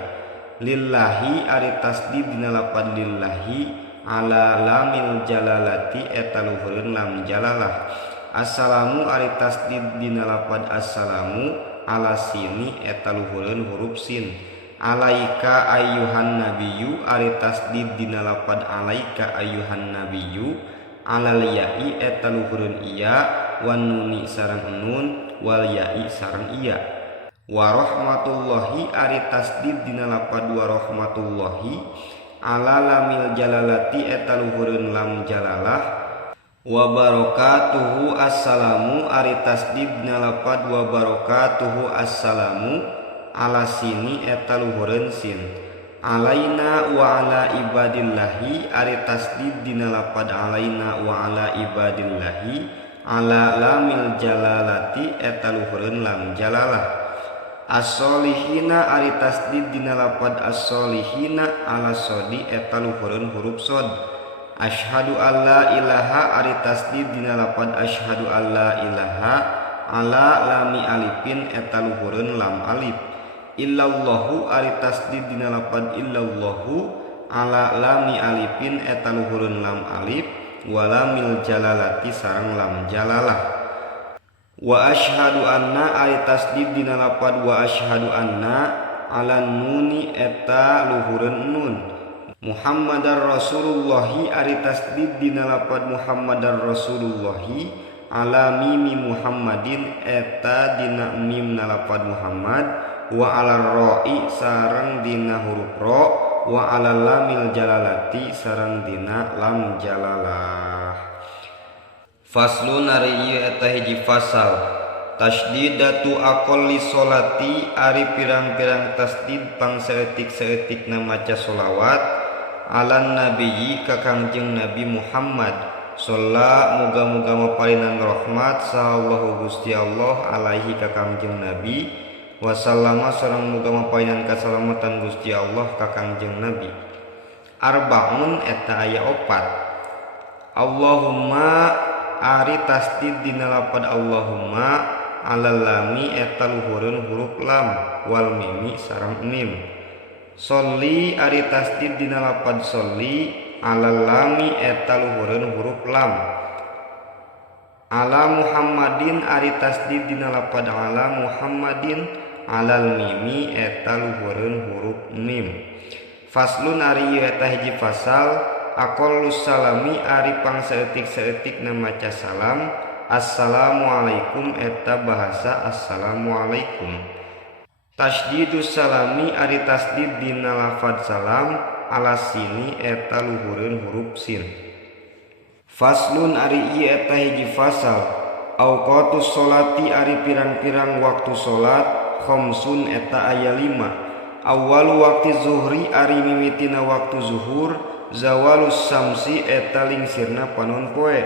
Lillahi ari tasdid dina lapad lillahi ala lamil jalalati eta luhureun lam jalalah. Assalamu ari tasdid dina lapad assalamu ala sini eta luhureun huruf sin. Alaika ayyuhan nabiyyu ari tasdid dina lapad alaika ayyuhan nabiyyu alal ya'i eta luhureun iya wan nuni sareng nun wal ya'i sareng iya. Wa rahmatullahi ari tasdid dina lapad wa rahmatullahi ala lamil jalalati eta luhureun lam jalalah. Wa barakatuhu assalamu ari tasdid dina lapad wa barakatuhu assalamu ala sini eta luhureun sin. Alaina wa ala ibadillahi ari tasdid dina lapad alaina wa ala ibadillahi ala lamil jalalati eta luhureun lam jalalah. As-solihina ari tasdid dina lapad as-solihina ala sodi eta luhureun huruf sod. Asyhadu alla ilaha ari tasdid dina lapad asyhadu alla ilaha ala lami alifin eta luhureun lam alif. Illallahu ari tasdid dina lapad illallahu ala lami alifin eta luhureun lam alif wa lamil jalalati sareng lam jalalah. Wa asyhadu anna ari tasdid dina lapad wa asyhadu anna ala nuni eta luhureun nun. Muhammadar Rasulullahi ari tasdid dina lapad Muhammadar Rasulullahi ala mimi Muhammadin eta dina mim na lapad Muhammad wa ala ra'i sareng dina huruf ra wa ala lamil jalalati sareng dina lam jalalah. Faslun ari ieu eta hiji fasal. Tasdidatu aqalli sholati ari pirang-pirang tasdid pangsaeutik-saeutikna maca sholawat alan nabiyyi ka Kangjeng Nabi Muhammad shalla muga-muga maparinan rahmat sallallahu Gusti Allah alaihi ka Kangjeng Nabi wasallama sareng muga maparinan kasalamatan Gusti Allah ka Kangjeng Nabi. Arbaun eta aya 4. Allahumma ari tasdid dina lapad Allahumma alal lami eta luhureun huruf lam wal mimi sareng mim. Sholli ari tasdid dina lapad sholli alal lami eta luhureun huruf lam. Ala Muhammadin ari tasdid dina lapad ala Muhammadin alal mimi eta luhureun huruf mim. Faslun ari ieu eta hiji fasal. Aqallus salami ari pangsaeutik-saeutikna maca salam. Assalamualaikum eta bahasa assalamualaikum. Tasdidus salami ari tasdid dina lafad salam ala sini eta luhureun huruf sin. Faslun ari ieu eta hiji fasal. Auqatus sholati ari pirang-pirang waktu salat khamsun eta aya 5. Awwalu waqti zuhri ari mimitina waktu zuhur. Zawalus samsi eta lingsirna panon poe.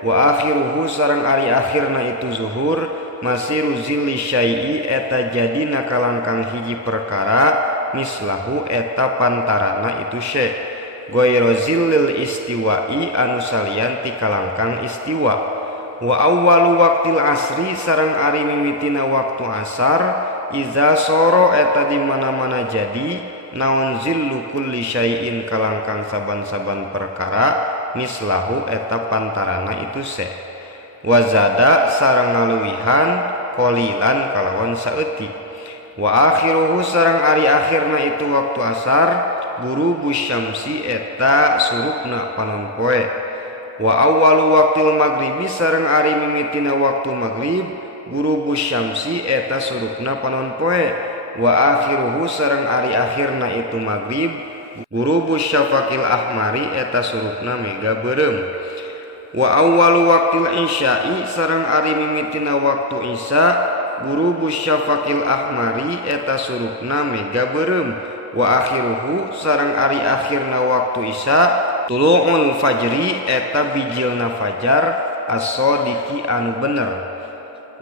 wa akhiruhu sareng ari akhirna itu zuhur masiru zilli syai'i eta jadina kalangkang hiji perkara mislahu eta pantarana itu syai' ghairu zillil istiwa'i anu salian ti kalangkang istiwa wa awwalu waqtil asri sareng ari mimitina waktu asar iza soro eta di mana-mana jadi naon zillu kulli syai'in kalangkang saban-saban perkara mislahu eta pantarana itu se wazada sareng ngaluwihan qalilan kalawan saeutik wa akhiruhu sareng ari akhirna itu waktu asar ghurubu syamsi eta surupna panon poe wa awwalu waqtil maghribi sareng ari mimitina waktu maghrib ghurubu syamsi eta surupna panon poe wa akhiruhu sareng ari akhirna itu maghrib ghurubu syafaqil ahmari eta surupna mega beureum wa awwalu waqtil isya'i sareng ari mimitina waktu isya ghurubu syafaqil ahmari eta surupna mega beureum wa akhiruhu sareng ari akhirna waktu isya tulu'ul fajri eta bijilna fajar as-shadiqi anu bener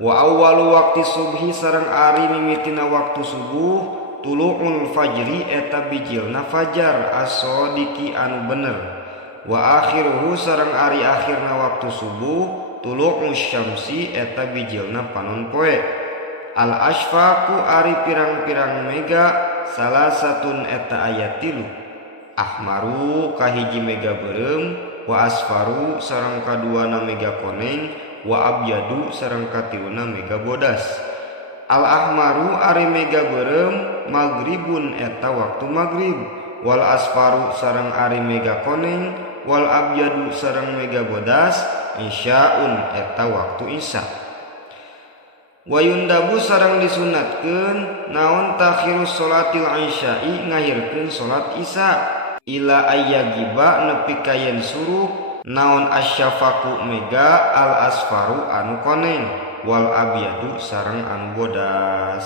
wa awwalu waqti subhi sareng ari mimitina waktu subuh tulu'ul fajri eta bijilna fajar as-shadiqi anu bener wa akhiruhu sareng ari akhirna waktu subuh tulu'us syamsi eta bijilna panon poe al asfaqu ari pirang-pirang mega salasatun eta aya 3 ahmaru kahiji mega beureum wa asfaru sareng kaduana mega koneng wa abyadu sareng katiuna mega bodas al ahmaru ari mega beureum maghribun eta waktu maghrib wal asfaru sareng ari mega koneng wal abyadu sareng mega bodas isyaun eta waktu isya wa yundabu sareng disunatkeun naon takhirus sholatil isya'i ngahirkeun salat isya ila ayyagiba nepi ka yen suruh naon asyafaqu mega al asfaru anu koneng wal abyadu sareng anu bodas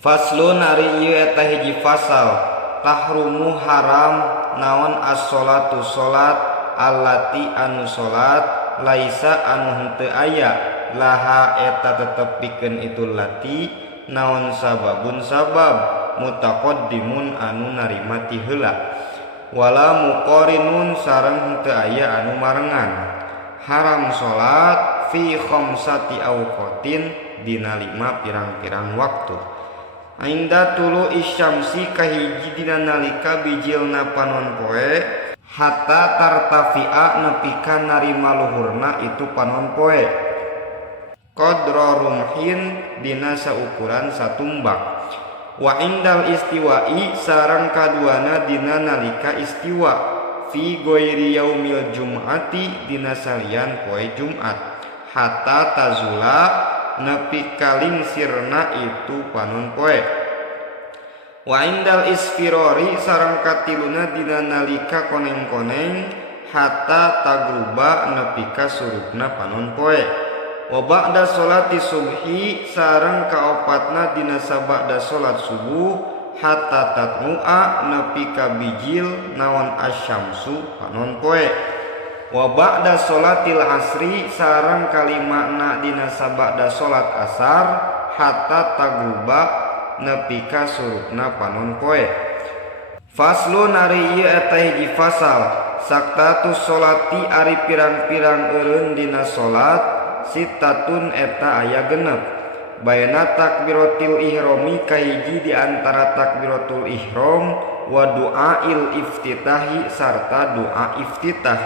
faslun ari ieu eta hiji fasal tahrumu haram naon as-sholatu salat allati anu salat laisa anu henteu aya laha eta tetep pikeun itu lati naon sababun sabab mutaqaddimun anu narima ti heula wala muqarinun sareng henteu aya anu marengan haram salat fi khamsati awqatin dina 5 pirang-pirang waktu ainda tulu isyamsi kahiji dina nalika bijilna panon poe hatta tartafi'a nepi ka narima luhurna itu panon poe qadra rumhin dina saukuran satumbak wa indal istiwa'i sareng kaduana dina nalika istiwa fi ghairi yaumil jum'ati dina salian poe Jumat hatta tazula nepi kalingsirna itu panon poe wa indal isfirori sareng katiluna dina nalika koneng-koneng hatta tagruba nepi ka surupna panon poe wa ba'da sholati subhi sareng kaopatna dina sabada salat subuh hatta tatmu'a nepi ka bijil naon asyamsu panon poe wa ba'da sholatil asri sareng kalimana dina sabada salat asar hatta tagruba nepi ka surupna panon poe faslun ari ieu eta hiji fasal saktatus sholati ari pirang-pirang eureun dina salat sitatun eta aya genep bayana takbiratul ihrami kahiji di antara takbiratul ihram wa du'ail iftitahi sarta doa iftitah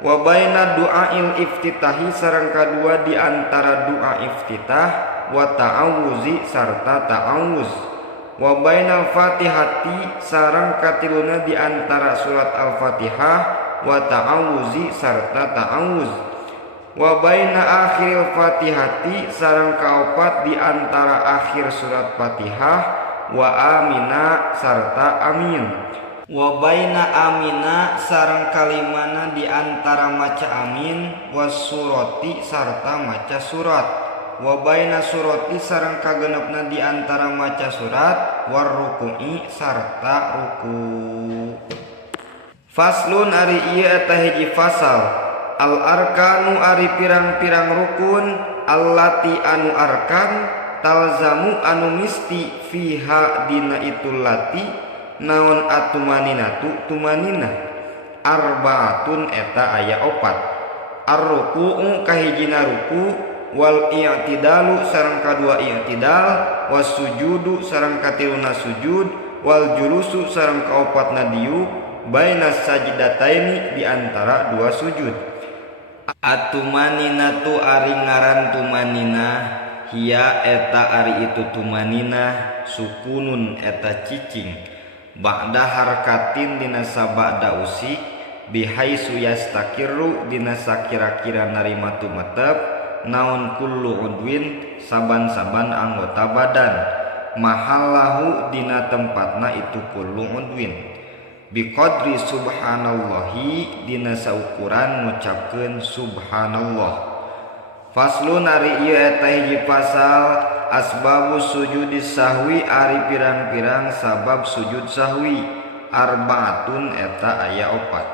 wa baina du'ail iftitahi sareng kadua di antara doa iftitah wa ta'awuzi sarta ta'awuz wa bainal fatihati sareng katiluna di antara surat al-fatihah wa ta'awuzi sarta ta'awuz wa baina akhiril fatihati sareng kaopat di antara akhir surat fatihah wa amina sarta amin wa baina amina sareng kalimana di antara maca amin was surati sarta maca surat wa baina surati sareng kagenepna di antara maca surat war ruku'i sarta ruku faslun ari ieu eta hiji fasal al arkanu ari pirang-pirang rukun allati anu arkan talzamu anu misti fiha dina itu lati naon atumaninatu tumanina arbaatun eta aya opat ar-ruku'u kahijina ruku wal i'tidalu sareng kadua i'tidal was sujudu sareng katiluna sujud wal julusu sareng kaopatna diuk baina sajdataini di antara dua sujud. Atumaninatu ari ngaran tumanina hiya eta ari itu tumanina sukunun eta cicing ba'da harkatin dina sabada usik bihaisu yastakiru dina sakira-kira narima tumetep naon kullu udwin saban-saban anggota badan mahallahu dina tempatna itu kullu udwin biqadri subhanallahi dina saukuran ngucapkeun subhanallah. Faslun ari ieu eta hiji pasal asbabus sujudis sahwi ari pirang-pirang sabab sujud sahwi arbaatun eta aya opat.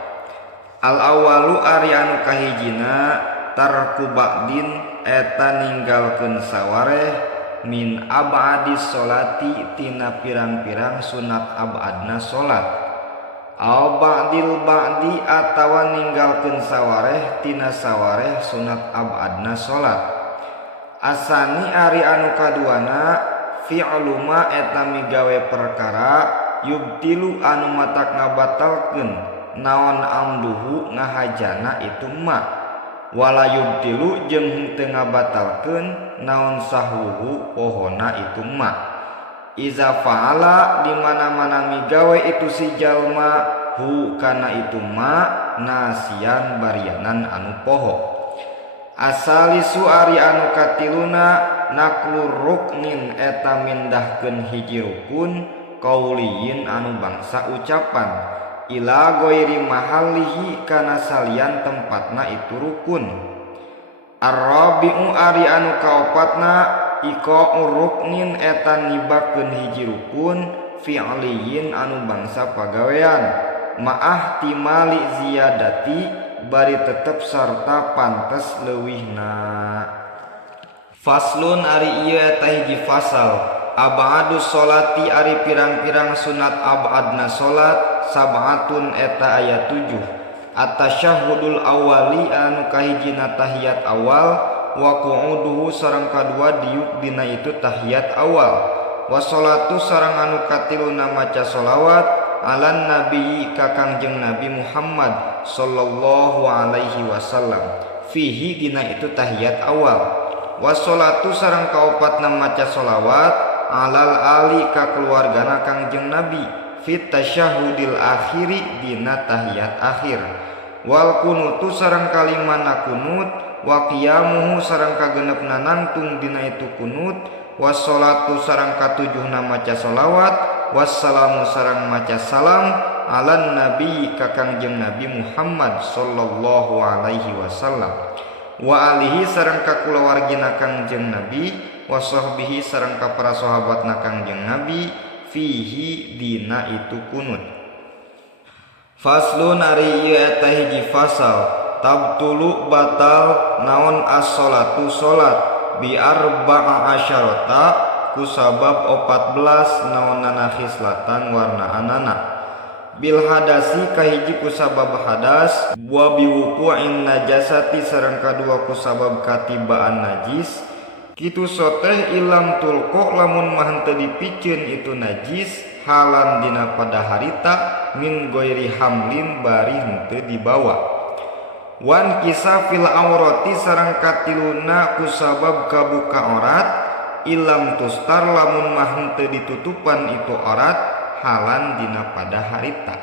Al awalu ari anu kahijina tarku ba'din eta ninggalkeun sawareh min abadis sholati tina pirang-pirang sunat abadna salat. Au ba'dil ba'di atawa ninggalkeun sawareh tina sawareh sunat abadna salat. Asani ari anu kaduana fi'lu ma eta migawe perkara yubtilu anu matak ngabatalkeun naon amduhu ngahajana itu ma wala yubtilu jeung henteu ngabatalkeun naon sahwuhu pohona itu ma. Iza fa'ala di mana-mana migawe itu si jalma hu kana itu ma nasian barianan anu poho. Asalisu ari anu katiluna naklur ruknin eta mindahkeun hiji rukun qauliyin anu bangsa ucapan ila ghairi mahallihi kana salian tempatna itu rukun. Ar-rabi'u ari anu kaopatna iko ruknin eta nibakeun hiji rukun fi'liyin anu bangsa pagawean ma'ah timali ziyadati bari tetep sarta pantes leuwihna. Faslun ari ieu eta hiji fasal abadus sholati ari pirang-pirang sunat abadna salat sab'atun eta aya 7 at-tasyahhudul awali anu kahijina tahiyat awal wa qu'uduhu sareng kadua diuk dina itu tahiyat awal wa sholatu sareng anu katiluna maca sholawat alan nabi ka Kangjeng Nabi Muhammad sallallahu alaihi wasallam fihi dina itu tahiyat awal wa sholatu sareng kaopatna maca sholawat alal ali ka keluargana Kangjeng Nabi fit tasyahudil akhiri dina tahiyat akhir wal kunutu sareng kalimana kunut wa qiyamuhu sareng kagenepna nangtung dina itu kunut wassalatu sareng katujuhna maca sholawat wassalamu sareng maca salam alan nabi ka Kangjeng Nabi Muhammad sallallahu alaihi wasallam wa alihi sareng ka kulawargina Kangjeng Nabi wa sahbihi sareng ka para sahabatna Kangjeng Nabi fihi dina itu kunut. Faslun ari ieu eta hiji fasal tabtulu batal naon as-sholatu salat bi arba'a asyarata ku sabab 14 naonana khislatan warna anana bil hadasi kahiji ku sabab hadas wa bi wuqu'in najasati sareng kadua ku sabab katibaan najis kitu soteh ilam tulko lamun mah henteu dipikeun itu najis halan dina pada harita min ghairi hamlin bari henteu dibawa. Wan kisah fil aurati sareng katiluna ku sabab kabuka aurat ilam tustar lamun mah henteu ditutupan itu aurat halan dina pada harita.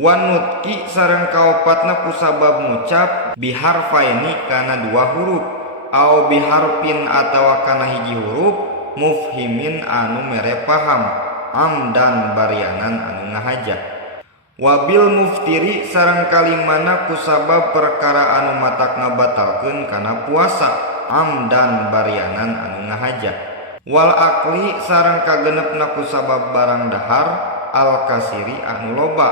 Wan nutki sareng kaopatna ku sabab ngucap biharfaini kana dua huruf au biharpin atawa kana hiji huruf mufhimin anu mere paham amdan barianan anu ngahaja. Wabil muftiri sareng kalimana ku sabab perkara anu matak ngabatalkeun kana puasa amdan barianan anu ngahaja. Wal akli sareng kagenepna ku sabab barang dahar al kasiri anu loba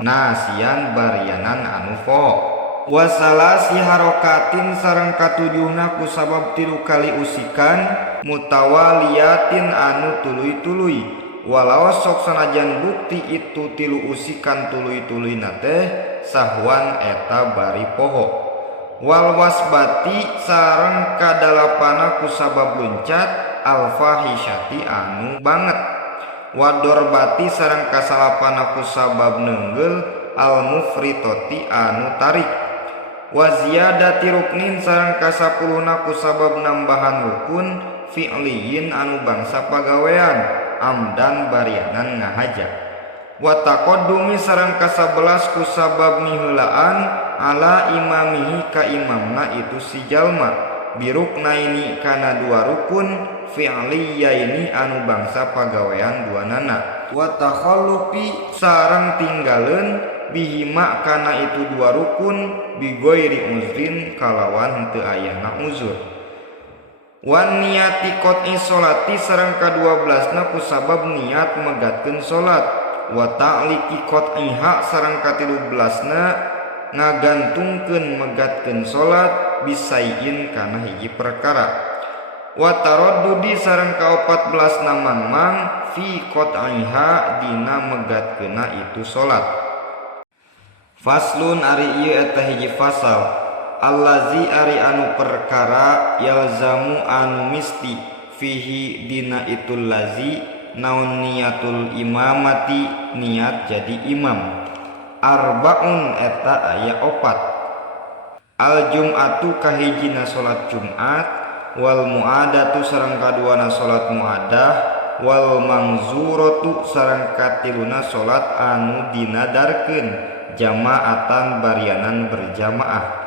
nasian barianan anu poho. Wasalasi harokatin sareng katujuhna ku sabab 3 kali usikan mutawaliyatin anu tuluy-tuluy. Walau sok sanajan bukti itu 3 usikan tuluy-tuluy teh sahwan eta bari poho. Wal wasbati sareng kadalapana ku sabab luncat alfahisyati anu banget. Wadorbati sareng kasalapana ku sabab nenggel almufritoti anu tarik. Waziyadati ruknin sareng kasapuluhna ku sabab nambahan rukun fi'liyin anu bangsa pagawean amdan barianan ngahaja. Wa taqaddumi sareng ka-11 ku sabab miheulaan ala imamihi ka imamna itu si jalma biruknaini kana 2 rukun fi'liyaini anu bangsa pagawean duanana. Wa takhallufi sareng tinggalin bihima kana itu 2 rukun bigoiri uzrin kalawan teu ayana uzur. Wan niyati qot'i sholati sareng ka-12 na ku sabab niat megatkeun salat. Wa ta'liqi qot'iha sareng ka-13 na ngagantungkeun megatkeun salat bisaiin kana hiji perkara. Wa taraddudi sareng ka-14 na mangmang fi qot'iha dina megatkeunna itu salat. Faslun ari ieu eta hiji fasal allazi ari anu perkara yalzamu anu misti fihi dina itul lazi naun niatul imamati niat jadi imam. Arbaun eta aya 4. Al jum'atu kahijina salat Jumat wal muadatu sareng kaduana salat muadah wal mangzuratu sareng katiluna salat anu dinadarkeun jamaatan barianan berjamaah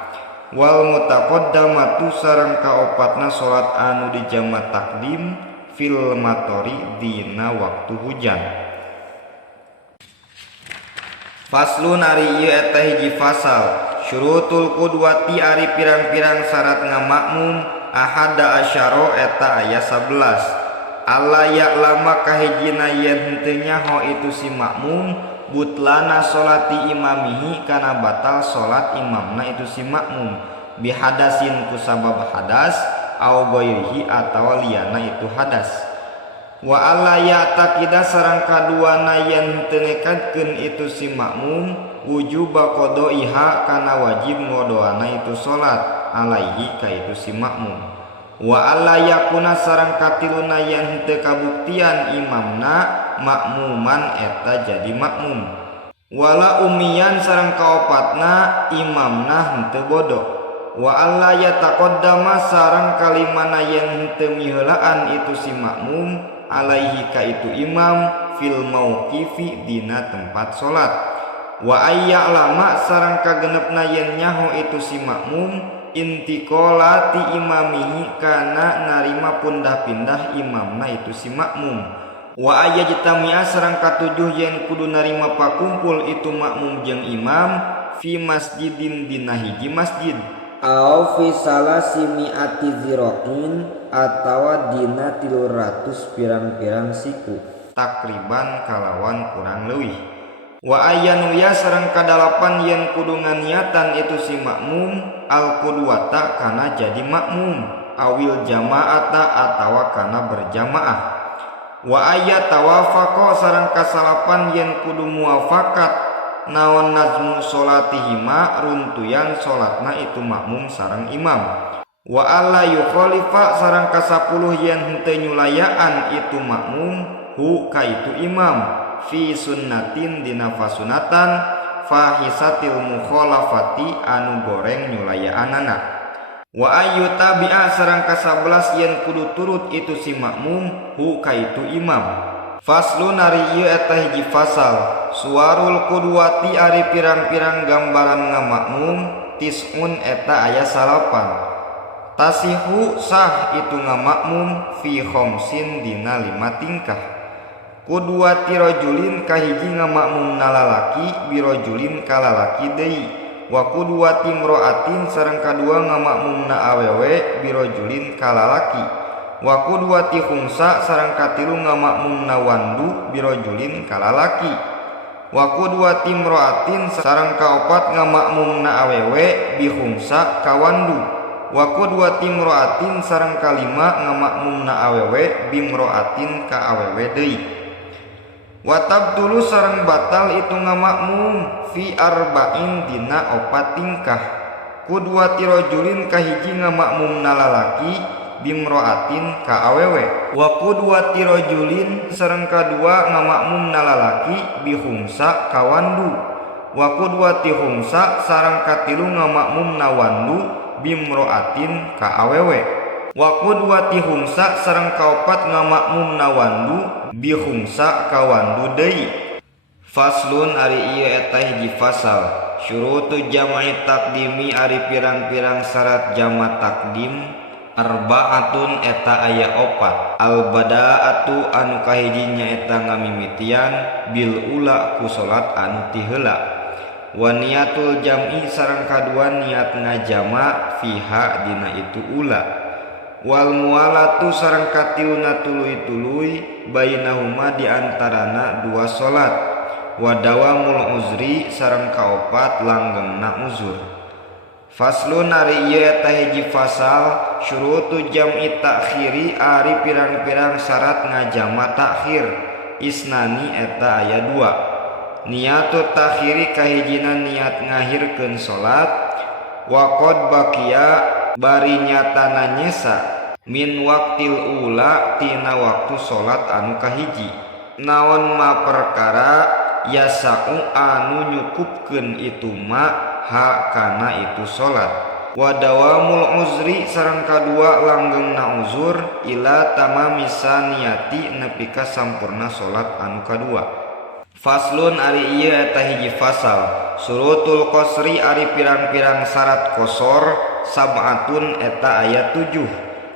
wal mutaqaddamatu sareng kaopatna salat anu dijama takdim fil matori dina waktu hujan. Faslun ari ieu eta hiji fasal syurutul qudwati ari pirang-pirang syarat ngamakmum ahada asyara eta aya 11. Allah ya'lama kahijina yen henteu nyaho itu si makmum butlana sholati imamihi kana batal sholat imamna itu si makmum bihadasin ku sabab hadas au ghairihi atawa liana itu hadas. Wa alla ya'taqida sareng kaduana yen teu nekadkeun itu si makmum wujuba qadaiha kana wajib ngodoana itu sholat alaihi ka itu si makmum. Wa alla yakuna sareng katiluna yen henteu kabuktian imamna makmuman eta jadi makmum. Wala umiyan sareng kaopatna imamna henteu bodoh. Wa alla yataqaddama sareng kalimana yen henteu miheulaan itu si makmum alaihi ka itu imam fil mauqifi dina tempat salat. Wa ayya lama sareng kagenepna yen nyaho itu si makmum intiqolati imamihi kana narima pindah-pindah imamna itu si makmum. Wa ayajtamia sareng katujuh yen kudu narima pakumpul itu makmum jeung imam fi masjidin dina hiji masjid au fi salasimiati zira'in atawa dina 300 pirang-pirang siku takriban kalawan kurang leuwih. Wa ayanuya sareng kadalapan yen kudu nganiatan itu si makmum al qudwata kana jadi makmum awil jamaata atawa kana berjamaah. Wa ayat tawafaqa sareng kasalapan yen kudu muafakat naon nazmu sholatihima runtuyan sholatna itu makmum sareng imam. Wa alla yukhalifa sareng kasapuluh yen henteu nyulayaan itu makmum hu ka itu imam fi sunnatin dina fasunatan fahisatil mukhalafati anu goreng nyulayaanana. Wa ayu tabi'a sareng ka-11 yen kudu turut itu si makmum hu ka itu imam. Faslun ari ieu eta hiji fasal suwarul qudwati ari pirang-pirang gambaran ngamakmum tis'un eta aya 8. Tasihu sah itu ngamakmum fi khamsin dina 5 tingkah. Qudwati rajulin kahiji ngamakmum lalaki birajulin kalalaki deui. Wa qudwati imra'atin sareng kadua ngamakmumna awewe birajulin kalalaki. Wa qudwati khumsa sareng katilu ngamakmumna wandu birajulin kalalaki. wa qudwati imra'atin sareng kaopat ngamakmumna awewe bihumsa kawandu wa qudwati imra'atin sareng kalima ngamakmumna awewe bimra'atin ka awewe deui wa tabtulu sareng batal itu ngamakmum fi arba'in dina 4 tingkah qudwati rajulin kahiji ngamakmumna lalaki bimroatin ka awewe wa qudwati rajulin sareng kadua ngamakmumna lalaki bihumsa ka wandu wa qudwati humsa sareng katilu ngamakmumna wandu bimroatin ka awewe wa qudwati humsa sareng kaopat ngamakmumna wandu bihumsa ka wandu deui. Faslun ari ieu eta hiji fasal syurutu jam'i taqdimi ari pirang-pirang syarat jama takdim arba'atun eta aya 4 al bada'atu anu kahijinya eta ngamimitian bil ula ku salat anu ti heula wa niatul jam'i sareng kadua niat ngajama fiha dina itu ula wal mualatu sareng katiuna tuluy-tuluy bainahuma di antarana dua salat wa dawamul uzri sareng kaopat langgengna uzur. Faslun ari ieu eta hiji fasal syurutu jam'i takhiri ari pirang-pirang syarat ngajama takhir isnani eta aya 2 niatut takhiri kahijina niat ngahirkeun salat wa qad baqiya bari nyatana nyesa min waqtil ula tina waktu salat anu kahiji naon ma perkara yasa'u anu nyukupkeun itu ma ha kana itu salat wa dawamul uzri sareng kadua langgengna uzur ila tamami saniyati nepi ka sampurna salat anu kadua. Faslun ari ieu eta hiji fasal surutul qasri ari pirang-pirang syarat qasor sab'atun eta aya 7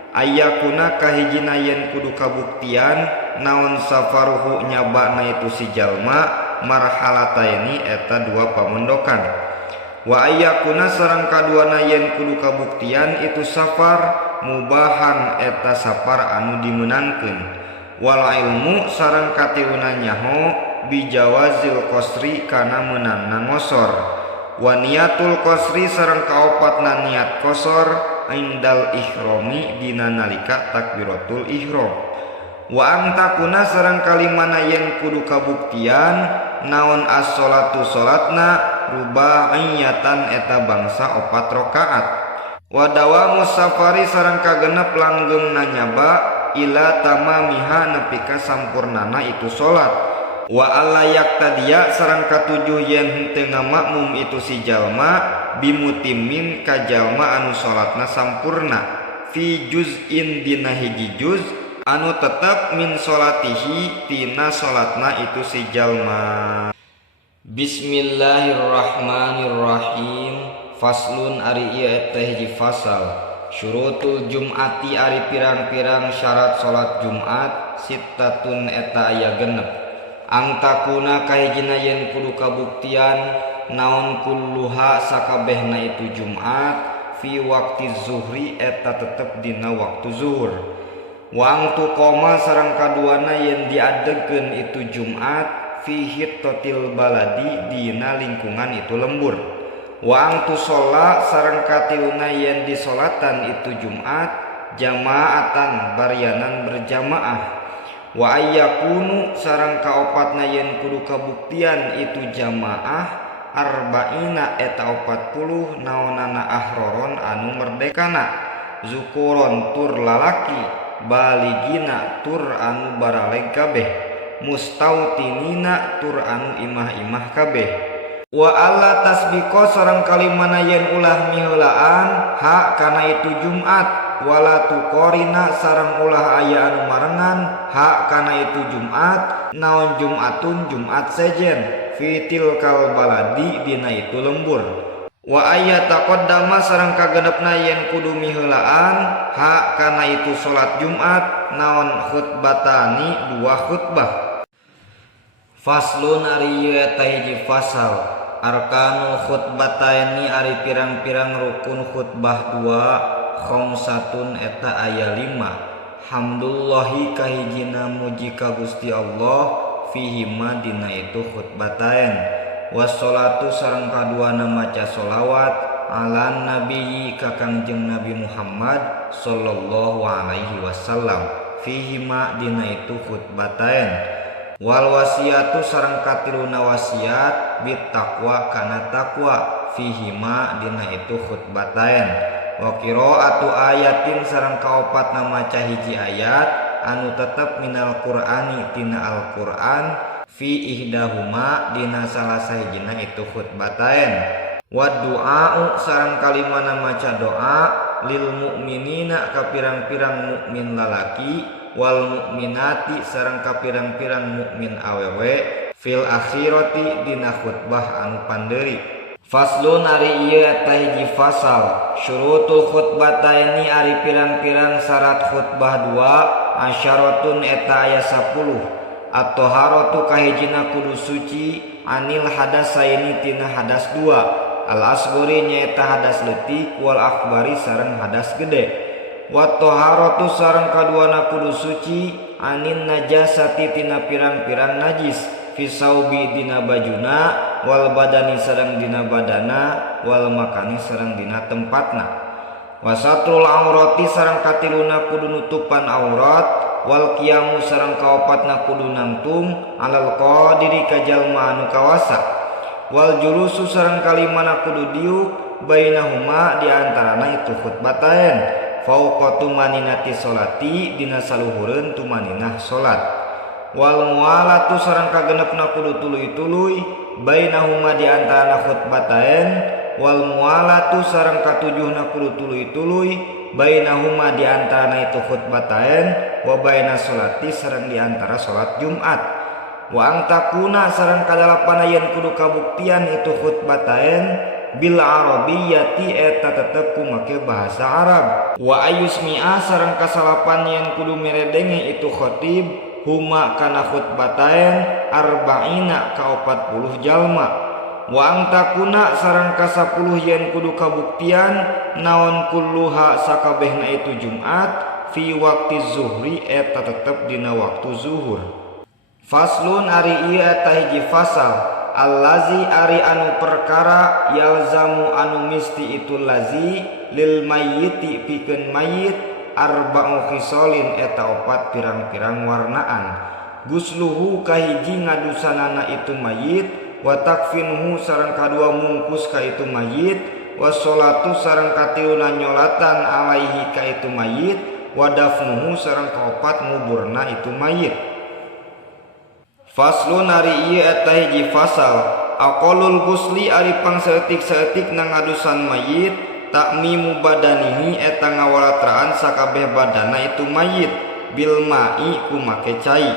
ayakuna kahijina yen kudu kabuktian naon safaruhu nyabana itu si jalma marhalataini eta 2 pamondokan wa ayakuna sareng kaduana yen kudu kabuktian itu safar mubahan eta safar anu dimenangkeun wal ilmu sareng katiuna nyaho bijawazil qasri kana meunangna ngosor wa niatul qasri sareng kaopatna niat qasor indal ihrami dina nalika takbiratul ihram wa antakuna sareng kalimana yen kudu kabuktian naon as-sholatu salatna rubaiyatan eta bangsa 4 rakaat wa dawamu safari sareng kagenep langgengna nyaba ila tamamiha nepi ka sampurnana itu salat wa allayak tadiya sareng katujuh yen henteu ngamakmum itu si jalma bimutimin ka jalma anu salatna sampurna fi juz'in dina hiji juz anu tetep min salatihi tina salatna itu si jalma. Bismillahirrahmanirrahim. Faslun ari ieu eta hiji fasal syurutul jum'ati ari pirang-pirang syarat salat Jumat sittatun eta aya 6 angtakuna kahijina yen kudu kabuktian naon kulluha sakabehna itu Jumat fi waqti zuhri eta tetep dina waktu zuhur wa tu koma sareng kaduana yen diadegkeun itu Jumat fi hittatil baladi dina lingkungan itu lembur wa tu sholat sareng katiuna yen disolatan itu Jumat jamaatan baryanan berjamaah wa ayyakunu sareng kaopatna yen kudu kabuktian itu jamaah arba'ina eta 40 naonana ahroron anu merdekana zukuron tur lalaki baligina tur anu baraleg kabeh mustautinina tur anu imah-imah kabeh wa alla tasbiqo sareng kalimana yen ulah miheulaan ha kana itu Jumat wala tuqorina sareng ulah aya anu marengan ha kana itu Jumat naon Jumatun Jumat sejen fitil kal baladi dina itu lembur wa aya taqaddama sareng kagenepna yen kudu miheulaan ha kana itu salat Jumat naon khutbatani 2 khutbah. Faslun ari ieu eta hiji fasal arkanul khutbataini ari pirang-pirang rukun khutbah 2 khamsatun eta aya 5 hamdulillahi kahijina muji ka Gusti Allah fihima dina itu khutbatain wassalatu sareng kaduana maca solawat ala nabi ka Kangjeng Nabi Muhammad sallallahu alaihi wasallam fihima dina itu khutbatain wal wasiatu sareng katiluna wasiat bit taqwa kana taqwa fihima dina itu khutbatain wa qiraatu ayatin sareng kaopatna maca hiji ayat anu tetep minal qur'ani tina al-Qur'an fi ihdahuma dina salah sahijina itu khutbatain wa du'a'u sareng kalimana maca doa lil mu'minina ka pirang-pirang mukmin lalaki wal mukminati sareng ka pirang-pirang mukmin awewe fil akhirati dina khutbah anu pandeuri. Faslun ari ieu eta hiji fasal syurutul khutbataini ari pirang-pirang syarat khutbah dua asyaratun eta aya 10 at-taharatu kahijina kudu suci anil hadasaini tina hadas dua al asghari nyaeta hadas leutik wal akbari sareng hadas gede wa taharatu sareng kaduana kudu suci anin najasati tina pirang-pirang najis fi saubi dina bajuna wal badani sareng dina badana wal makani sareng dina tempatna wasatrul aurati sareng katiluna kudu nutupan aurat wal qiyamu sareng kaopatna kudu nangtung alal qadiri ka jalma anu kawasa wal julusu sareng kalimana kudu diuk bainahuma di antarana itu khutbatain fauqa tumaninati sholati dina saluhureun tumaninah salat wal mualatu sareng kagenepna kudu tuluy-tuluy bainahuma di antarana khutbatain wal mualatu sareng katujuhna kudu tuluy-tuluy bainahuma di antarana itu khutbatain wa baina sholati sareng di antara salat Jumat wa angtakuna sareng kadalapan yen kudu kabuktian itu khutbatain bil arabiyyati eta tetep ku make bahasa Arab wa ayusmi'a sareng kasalapan yen kudu meredenge itu khatib huma kana khutbatain arba'ina ka 40 jalma wa angtakuna sareng ka 10 yen kudu kabuktian naon kulluha sakabehna itu Jumat fi waqti zuhri eta tetep dina waktu zuhur. Faslun ari ieu eta hiji fasal allazi ari anu perkara yalzamu anu misti itu lazi lil mayyiti pikeun mayit arba'u khisalin eta 4 pirang-pirang warnaan gusluhu kahiji ngadusanana itu mayit wa takfinuhu sareng kadua mungkus ka itu mayit wa sholatu sareng katiluna nyolatan alaihi ka itu mayit wa dafnuhu sareng kaopat nguburna itu mayit. Faslun ari ieu eta hiji fasal aqalul gusli ari pangsaeutik-saeutik na ngadusan mayit takmimu badanihi eta ngawalatraan sakabeh badana itu mayit bil ma'i ku make cai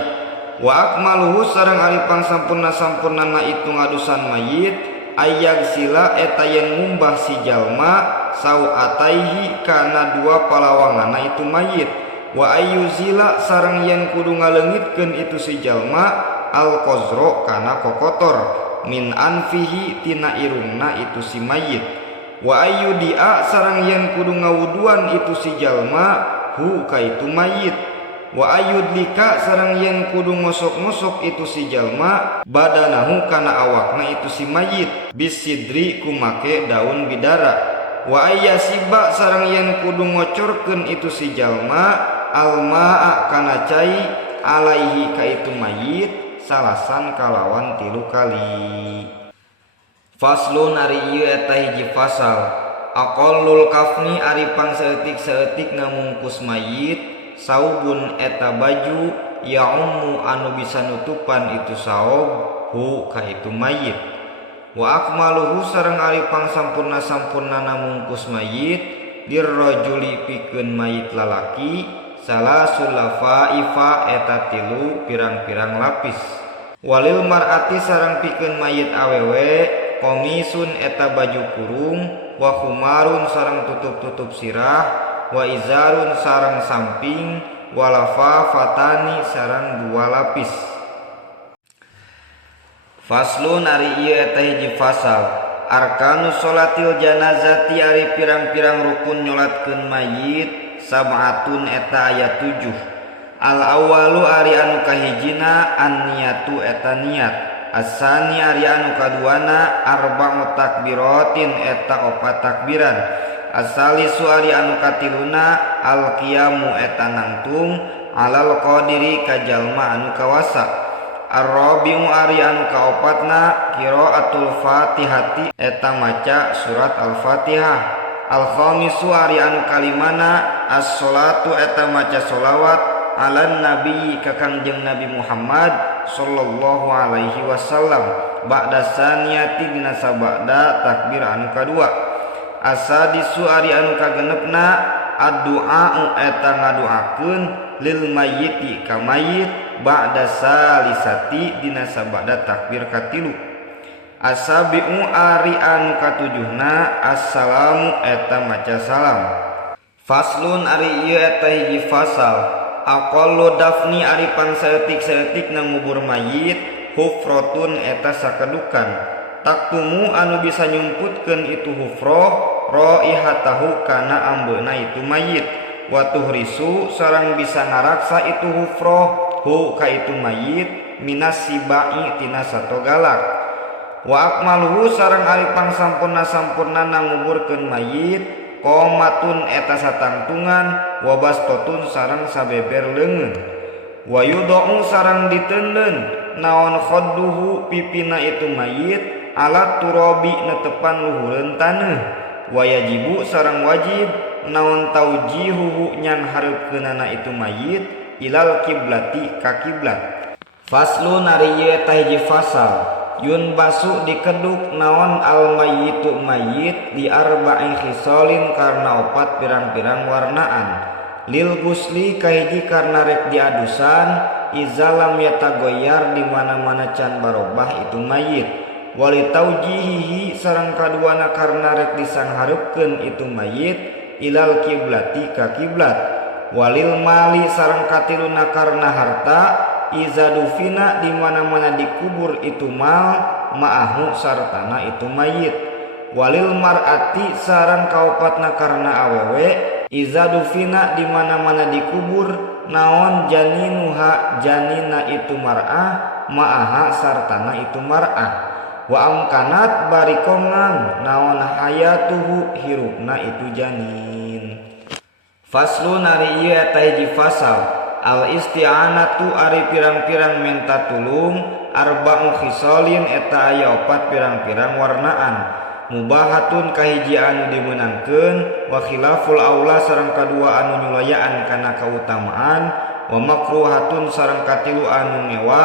wa akmaluhu sareng ari pangsampurna-sampurnana itu ngadusan mayit ayag sila eta yen ngumbah si jalma sauataihi kana dua palawanganna itu mayit wa ayyuzila sareng yen kudu ngaleungitkeun itu si jalma al qazra kana kokotor min anfihi tina irungna itu si mayit wa ayyudia sareng yen kudu ngawuduan itu si jalma hu ka itu mayit wa ayyudlika sareng yen kudu ngosok-ngosok itu si jalma badanahu kana awakna itu si mayit bisidri ku make daun bidara wa ayyasiba sareng yen kudu ngocorkeun itu si jalma almaa kana cai alaihi ka itu mayit salasan kalawan 3 kali. Faslun ari ieu eta hiji fasal aqallul kafni ari pangsaeutik-saeutik ngamungkus mayit saubun eta baju ya'ummu anu bisa nutupan itu saub hu ka itu mayit wa akmaluhu sareng ari pangsampurna-sampurnana mungkus mayit dirrajuli pikeun mayit lalaki salasul lafaifa eta 3 pirang-pirang lapis walil mar'ati sareng pikeun mayit awewe komisun eta baju kurung wa khumarun sareng tutup-tutup sirah wa izarun sareng samping wa lafafatani sareng 2 lapis. Faslun ari ieu eta hiji fasal arkanus sholatil janazati ari pirang-pirang rukun nyolatkeun mayit sab'atun eta aya 7 Al awalu ari anu kahijina an niyatu eta niat. Asani ari anu kaduana arba'u takbiratin eta opat takbiran. Asalisu ari anu katiluna al qiyamu eta nangtung alal qadiri ka jalma anu kawasa. Ar-rabi'u ari anu kaopatna qiraatul Fatihati eta maca surat Al-Fatihah. Al-khamisu ari anu kalimana as-sholatu eta maca sholawat ala nabi ka Kangjeng Nabi Muhammad sallallahu alaihi wasallam ba'da saniyati dina sabada takbir anu kadua. Asadisu ari anu kagenepna ad-du'a eta ngadoakeun lil mayyiti ka mayit ba'da salisati dina sabada takbir katilu. Asabi'u ari anu katujuhna assalamu eta maca salam. Faslun ari ieu eta hiji fasal. Aqallu dafni ari pansaeutik-saeutik na ngubur mayit hufratun eta sakedukan. Taktumu anu bisa nyumputkeun itu hufroh raihatahu kana ambeuna itu mayit. Wa tuhrisu sareng bisa ngaraksa itu hufroh hu ka itu mayit minas sibai tina sato galak. Wa akmaluhu sareng ari pangsampurna-sampurna na nguburkeun mayit qomatun eta satangtungan wa bastotun sareng sabeber leungeun. Wa yudau sareng diteuleun naon khadduhu pipina itu mayit alat turabi netepan luhureun taneuh. Wa yajibu sareng wajib naon taujihuhu nyan hareukeunana itu mayit ilal kiblati ka kiblat. Faslun ari ieu eta hiji fasal. Yun basu dikeduk naon al mayyitu mayit di arba'in khisalin karena opat pirang-pirang warnaan. Lil gusli kahiji karena rek diadusan izalam yatagoyar di mana-mana can barobah itu mayit. Wali taujihihi sareng kaduana karena rek disanghareukeun itu mayit ilal kiblati ka kiblat. Walil mali sareng katiluna karena harta izadufina di mana-mana dikubur itu mal ma'ahu sartana itu mayit. Walil mar'ati sareng kaopatna karena awewe izadufina di mana-mana dikubur naon janinuha janina itu mar'ah ma'aha sartana itu mar'ah. Wa amkanat barikongan naon hayatuhu hirupna itu janin. Faslun ari ieu eta hiji fasal. Al isti'anatu ari pirang-pirang minta tulung arba'u khisalin eta aya opat pirang-pirang warnaan. Mubahatun kahiji anu dimeunangkeun wa khilaful aula sareng kadua anu nyulayaan kana kautamaan wa makruhatun sareng katilu anu ngewa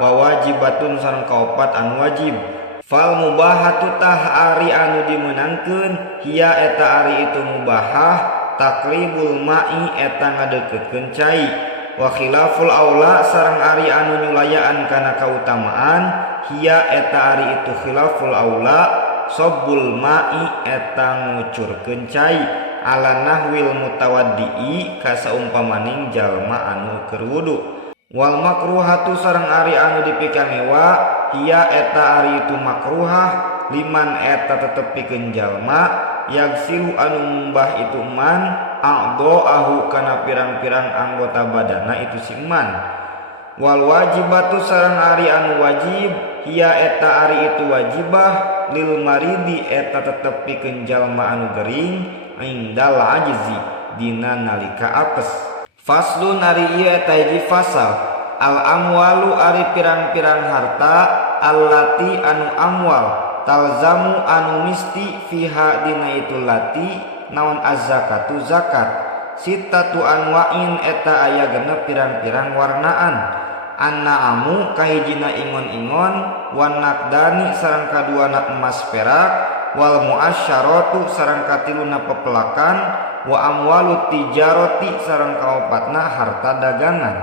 wa wajibatun sareng kaopat anu wajib. Fal mubahatu tah ari anu dimeunangkeun hiya eta ari itu mubahah takribul ma'i eta ngadeukeutkeun cai. Wa khilaful aula sareng ari anu nyulayaan kana kautamaan hiya eta ari itu khilaful aula sabbul ma'i eta ngucurkeun cai ala nahwil mutawaddi'i ka saumpamaning jalma anu keur wudu. Wal makruhatu sareng ari anu dipikangewa hiya eta ari itu makruhah liman eta tetep pikeun jalma yagsilu anu mumbah itu man a'dha'ahu kana pirang-pirang anggota badana itu si man. Wal wajibatu sareng ari anu wajib hiya eta ari itu wajibah lil maridi eta tetep pikeun jalma anu gering indal ajzi dina nalika apes. Faslun ari ieu eta hiji fasal. Al amwalu ari pirang-pirang harta allati anu amwal talzamu anu misti fiha dina itu lati naon az-zakatu zakat. Sittatu anwa'in eta aya genep pirang-pirang warnaan. An-na'amu kahijina ingon-ingon wan naqdani sareng kaduana emas perak wal muasyaratu sareng katiluna pepelakan wa amwalut tijarati sareng kaopatna harta dagangan.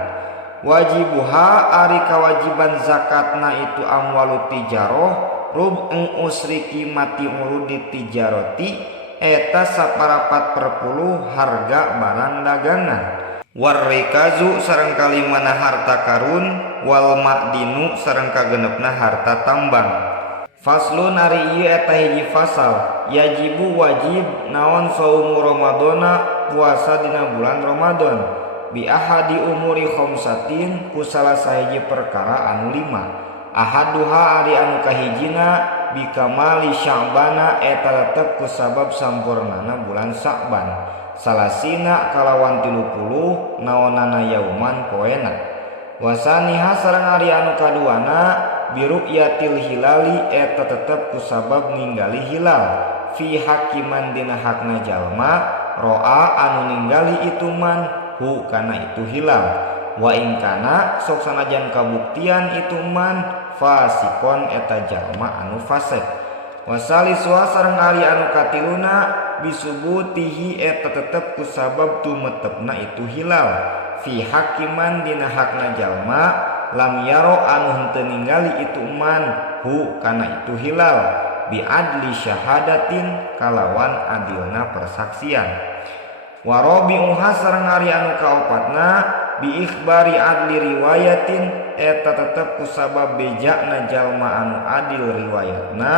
Wajibuha ari kawajiban zakatna itu amwalut tijaroh rub'u usri qimati urudi tijarati eta saparapat perpuluh harga barang dagangan. Warrikazu sareng kalimana harta karun wal ma'dinu sareng kagenepna harta tambang. Faslun ari ieu eta hiji fasal. Yajibu wajib naon saumu Ramadana puasa dina bulan Ramadan. bi ahadi umuri khamsatin ku salah sahiji perkara anu 5. Ahaduha ari anu kahijina bi kamali Sya'bana eta tetep ku sabab sampurnana bulan Sya'ban. Salasina kalawan 30 naonana yauman poena. Wasaniha sareng ari anu kaduana bi ru'yatil hilali eta tetep ku sabab ningali hilal fi hakiman dina hakna jalma ro'a anu ningali itu man hu kana itu hilal wa ing kana sok sanajan kabuktian itu man fasikon eta jalma anu fasik. Wasaliswa sareng ari anu katiluna bisubutihi eta tetep ku sabab tumetepna itu hilal fi hakiman dina hakna jalma lam yaro anu henteu ningali itu man hu kana itu hilal bi adli syahadatin kalawan adilna persaksian. Wa rabi'uha sareng ari anu kaopatna bi ikhbari adli riwayatin eta tetep ku sabab bejakna jalma anu adil riwayatna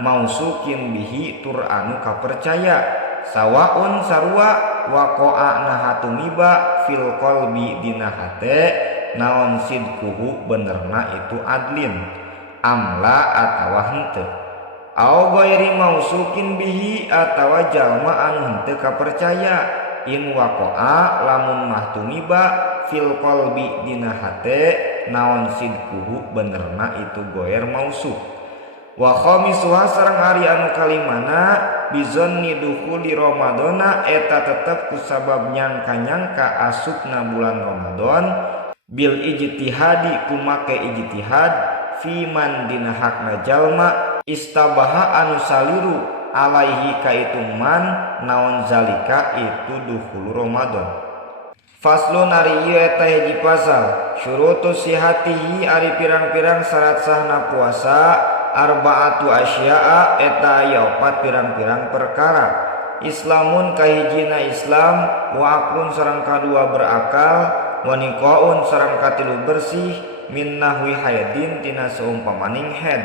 mausukin bihi tur anu kapercaya sawaun sarua waqa'a nahatumiba fil qalbi dina hate naon sidkuhu benerna itu adlin amla atawa henteu au ghairi mausukin bihi atawa jalma anu henteu kapercaya in waqa'a lamun mah tumiba fil qalbi dina hate naon sidkuhu benerna itu goer mausuk. Wa khamisuha sareng ari anu kalimana bizonni dukhuli ramadana eta tetep ku sabab nyangka-nyangka asupna bulan Ramadan bil ijtihadi ku make ijtihad fi man dina hakna jalma istabaha anu saliru alaihi ka itu man naon zalika itu dukhul Ramadan. Faslun ari ieu eta hiji pasal syurutus sihatihi ari pirang-pirang syarat sahna puasa arba'atu asya'a eta aya 4 pirang-pirang perkara. Islamun kahijina Islam wa aqlun sareng kadua berakal wa niqaun sareng katilu bersih min nahwi haidin tina seumpamaning haid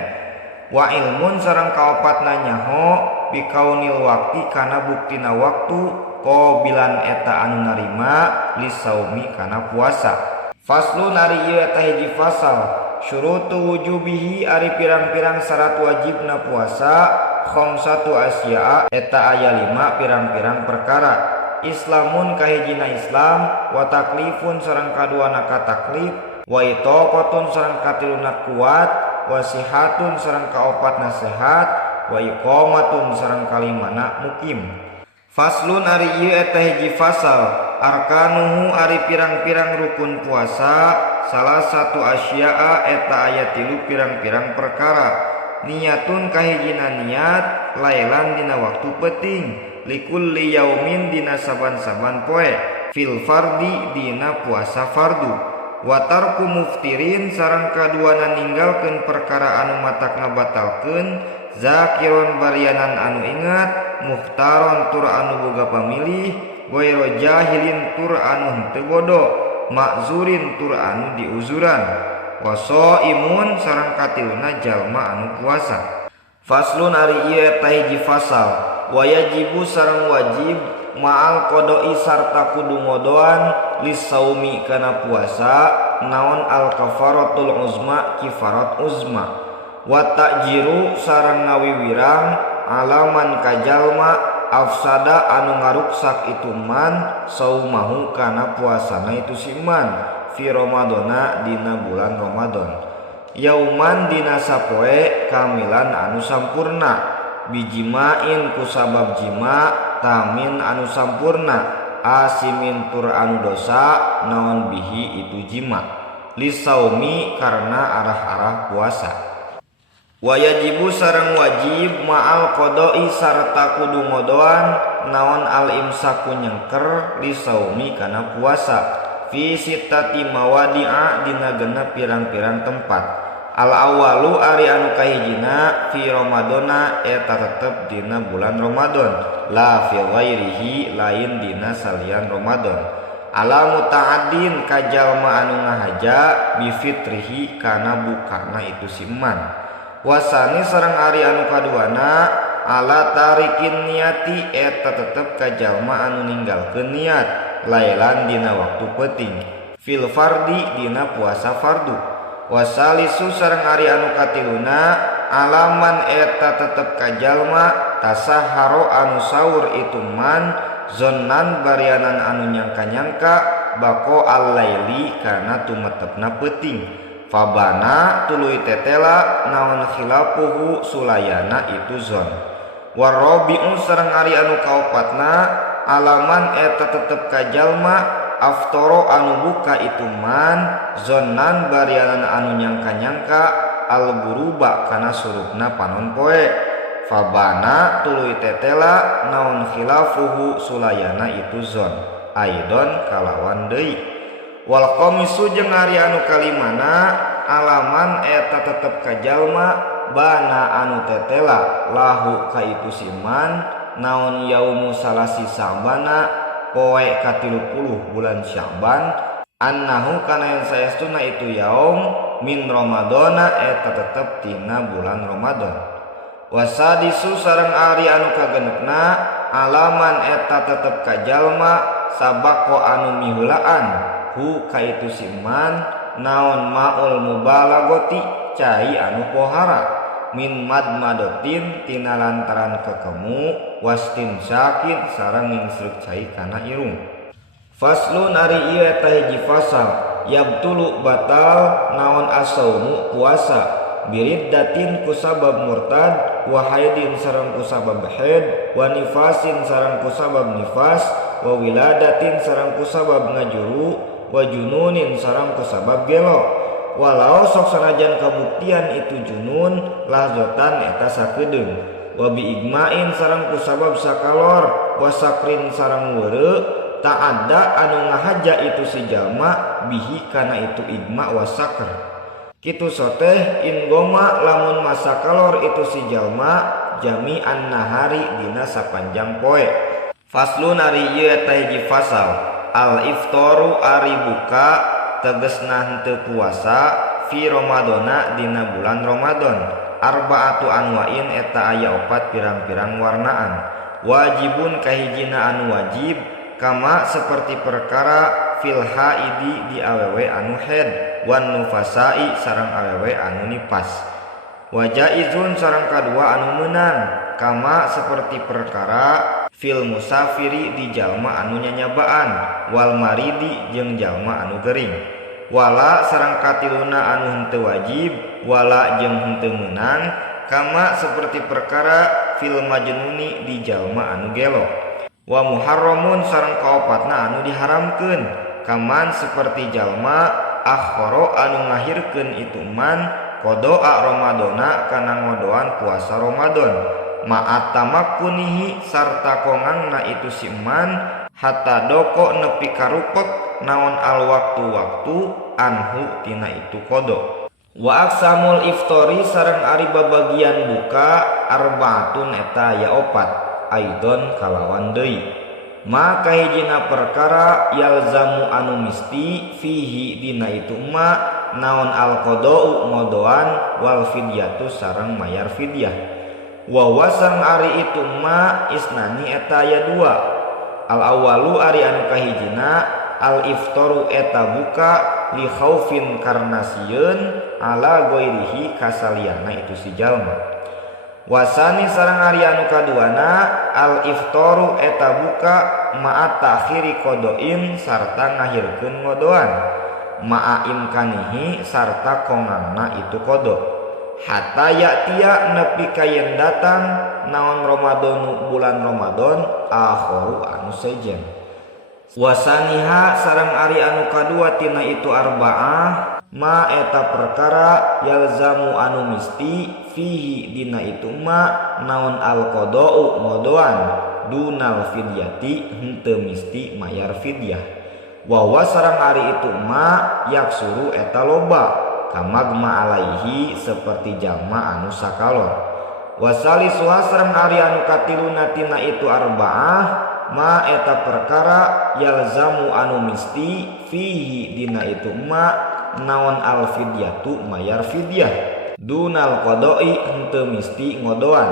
wa ilmun sareng kaopatna nyaho bi kaunil waqti kana buktina waktu qabilan eta anu narima lisaumi kana puasa. Faslun ari ieu eta hiji fasal syurutu wujubihi ari pirang-pirang syarat wajibna puasa khamsatu asya'a eta aya 5 pirang-pirang perkara. Islamun kahijina Islam wa taklifun sareng kaduana kataklif wa itaqatun sareng katiluna kuat wa sihatun sareng kaopatna sehat wa iqamatun sareng kalimana mukim. Faslun ari ieu eta hiji fasal arkanuhu ari pirang-pirang rukun puasa salah satu asya'a eta aya 3 pirang-pirang perkara. Niatun kahijina niat lailan dina waktu penting likulli yaumin dina saban-saban poe fil fardi dina puasa fardu wa tarku muftirin sareng kaduana ninggalkeun perkara anu matakna batalkeun zakiron barianan anu ingat muhtaron tur anu boga pamilih goiro jahilin tur anu henteu bodo makzurin tur anu diuzuran waso imun sareng katiluna jalma anu puasa. Faslun ari ieu eta hiji fasal wayajibu sareng wajib ma'al qodoi sarta kudu ngodoan lisaumi kana puasa naon al kafaratul uzma kifarat uzma wa ta'jiru sareng ngawiwirang alaman kajalma afsada anu ngaruksak itu man saumahu kana puasana itu si man fi ramadana dina bulan Ramadan yauman dina sapoe kamilan anu sampurna bijimain ku sabab jima tamin anu sampurna asimin tur anu dosa naon bihi itu jima lisaumi karena arah-arah puasa. Wayajibu sareng wajib ma'al qodoi sarta kudu ngodoan naon al imsaku nyengker lisaumi kana puasa fi sittati mawadi'a dina genep pirang-pirang tempat. Al awalu ari anu kahijina fi ramadana eta tetep dina bulan Ramadan la fi ghairihi lain dina salian Ramadan. Ala muta'addin kajalma anu ngahaja bi fitrihi kana bukana itu siman. Wasani sareng ari anu kaduana ala tarikin niati eta tetep kajalma anu ninggalkeun niat lailan dina waktu peuting fil fardi dina puasa fardu wasalisu sareng ari anu katiluna alaman eta tetep kajalma tasaharo anu saur itu man zonnan barianan anu nyangka-nyangka bako al-laili kana tumetepna peuting fabana tuluy tetela naon khilafuhu sulayana itu zon warabi'u sareng ari anu kaopatna alaman eta tetep kajalma aftoro anu buka itu man zonnan barianan anu nyangka-nyangka al-guruba kana surupna panon poe fabana tuluy tetela naon khilafuhu sulayana itu zon aidon kalawan deui wal qamisu jeung ari anu kalimana alaman eta tetep kajalma bana anu tetela lahu ka itu siman naon yaumu salasi sabana poe ka30 bulan Sya'ban annahu kana yen saestuna itu yaum min ramadana eta tetep tina bulan Ramadan wasadisu sareng ari anu kagenepna alaman eta tetep kajalma sabako anu miheulaan hu ka itu siman naon maul mubalagoti cai anu pohara min madmadotin tina lantaran kekemu wastin syakin sareng ngingsruk cai kana irung faslun ari ieu eta hiji fasal yabtulu batal naon asaumu puasa biriddatin ku sabab murtad wa haidin sareng ku sabab haid wa nifasin sareng ku sabab nifas wa wiladatin sareng ku sabab ngajuru wa jununin sareng ku sabab gelo walau sok sanajan kabuktian itu junun lahzotan eta sakedeung wa bi igmain sareng ku sabab sakalor wa sakrin sareng weureu ta'adda anu ngahaja itu si jalma bihi kana itu igma wa sakr kitu soteh in goma lamun masa kalor itu si jalma jami'an nahari dina sapanjang poe faslun ari ieu eta hiji fasal al iftaru ari buka tegesna henteu puasa fi ramadana dina bulan Ramadan arba'atu anwa'in eta aya 4 pirang-pirang warnaan wajibun kahijina anu wajib kama seperti perkara fil haidi di awewe anu haid wan nufasai sareng awewe anu nipas wajaizun sareng kadua anu meunang kama seperti perkara fil musafiri di jalma anu nyanyabaan wal maridi jeung jalma anu gering wala sareng katiluna anu henteu wajib wala jeung henteu meunang kama seperti perkara fil majnuni di jalma anu gelo wa muharramun sareng kaopatna anu diharamkeun kaman seperti jalma akhara anu ngahirkeun itu man qodoa ramadana kana ngodoan puasa Ramadan ma'at tamakkunihi sarta kongangna itu si man hatta doko nepi karupek naon al waktu anhu tina itu kodo wa aksamul iftori sareng ari babagian buka arbaatun eta ya 4 aidon kalawan deui maka hijina perkara yalzamu anu misti fihi dina itu ma naon al qada'u ngodoan wal fidyatu sareng mayar fidyah wa wasang ari itu ma isnani eta aya 2 al awalu ari anu kahijina al iftaru eta buka li khaufin karna sieun ala goirihi kasaliana itu si jalma wasani sareng ari anu kaduana al iftaru eta buka ma'at ta'khiri qodoin sarta ngahirkeun ngodoan ma'a imkanihi sarta kongangna itu kodo hatta ya'tiya nepi kayen datang naon Ramadanu bulan Ramadan akhiru anu sejen wasaniha sareng ari anu kadua tina itu arba'ah ma eta perkara yalzamu anu misti fihi dina itu ma naon al qada'u ngodoan dunal fidyati henteu misti mayar fidyah wa sareng ari itu ma yaksuru eta loba kamagma alaihi seperti jalma anu sakalor wasali suhasrem ari anu katiluna tina itu arba'ah ma eta perkara yalzamu anu misti fihi dina itu ma naon al fidyatu mayar fidyah dunal qada'i henteu misti ngodoan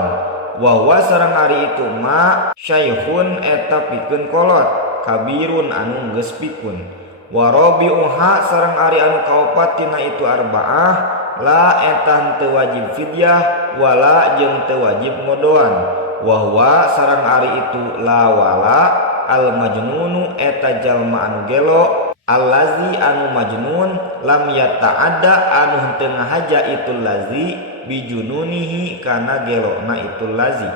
wa sareng ari itu ma syaikhun eta pikeun kolot kabirun anu geus pikun. Wa rabi'uha sareng ari anu kaopat tina itu arba'ah la eta teu wajib fidyah wala jeung teu wajib ngodoan. Wa huwa sareng ari itu la wala al majnunu eta jalma anu gelo allazi anu majnun lam yata'adda anu teu ngahaja itu lazi bijununihi kana gelona itu lazi.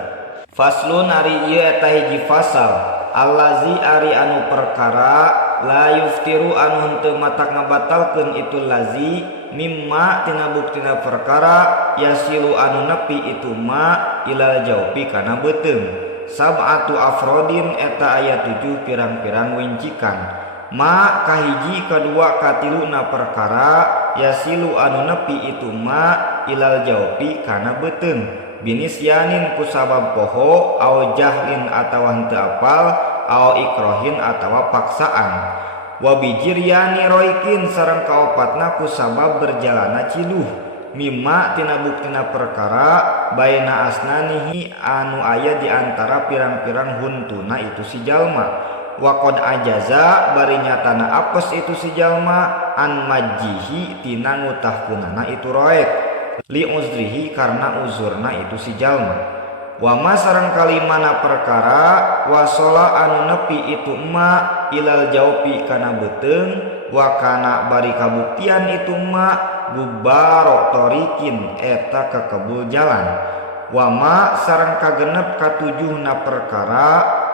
Faslun ari ieu eta hiji fasal allazi ari anu perkara la yuftiru anu henteu matak ngabatalkeun itu lazi mimma tina buktina perkara yasilu anu nepi itu ma ilal jaupi kana beuteung. Sab'atu afrodin eta aya 7 pirang-pirang wincikan. Ma kahiji kadua katiluna perkara yasilu anu nepi itu ma ilal jaupi kana beuteung. Binisyanin ku sabab poho au jahlin atawa henteu apal au ikrohin atawa paksaan. Wa bijiryani roikin sareng kaopatna ku sabab berjalana ciluh mimma tina buktina perkara baina asnanihi anu aya di antara pirang-pirang huntuna itu si jalma. Wa qad ajaza bari nyatana apes itu si jalma an majjihi tina ngutahkeunana itu roek li uzrihi karena uzurna itu si jalma. Wa ma sareng kalimana perkara wasola anu nepi itu ma ilal jaupi kana beuteung wa kana bari kabuktian itu ma gubaro torikin eta kekebul jalan. Wa ma sareng kagenep katujuhna perkara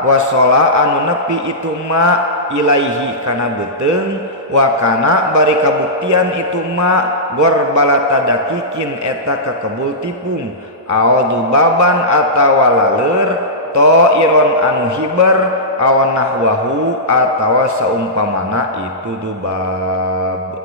wasola anu nepi itu ma ilaihi kana beuteung wa kana bari kabuktian itu ma gorbalata dakikin eta kekebul tipung aodu baban atawa laleur toiron anu hibar awan nahwahu atawa saumpamana itu dubab.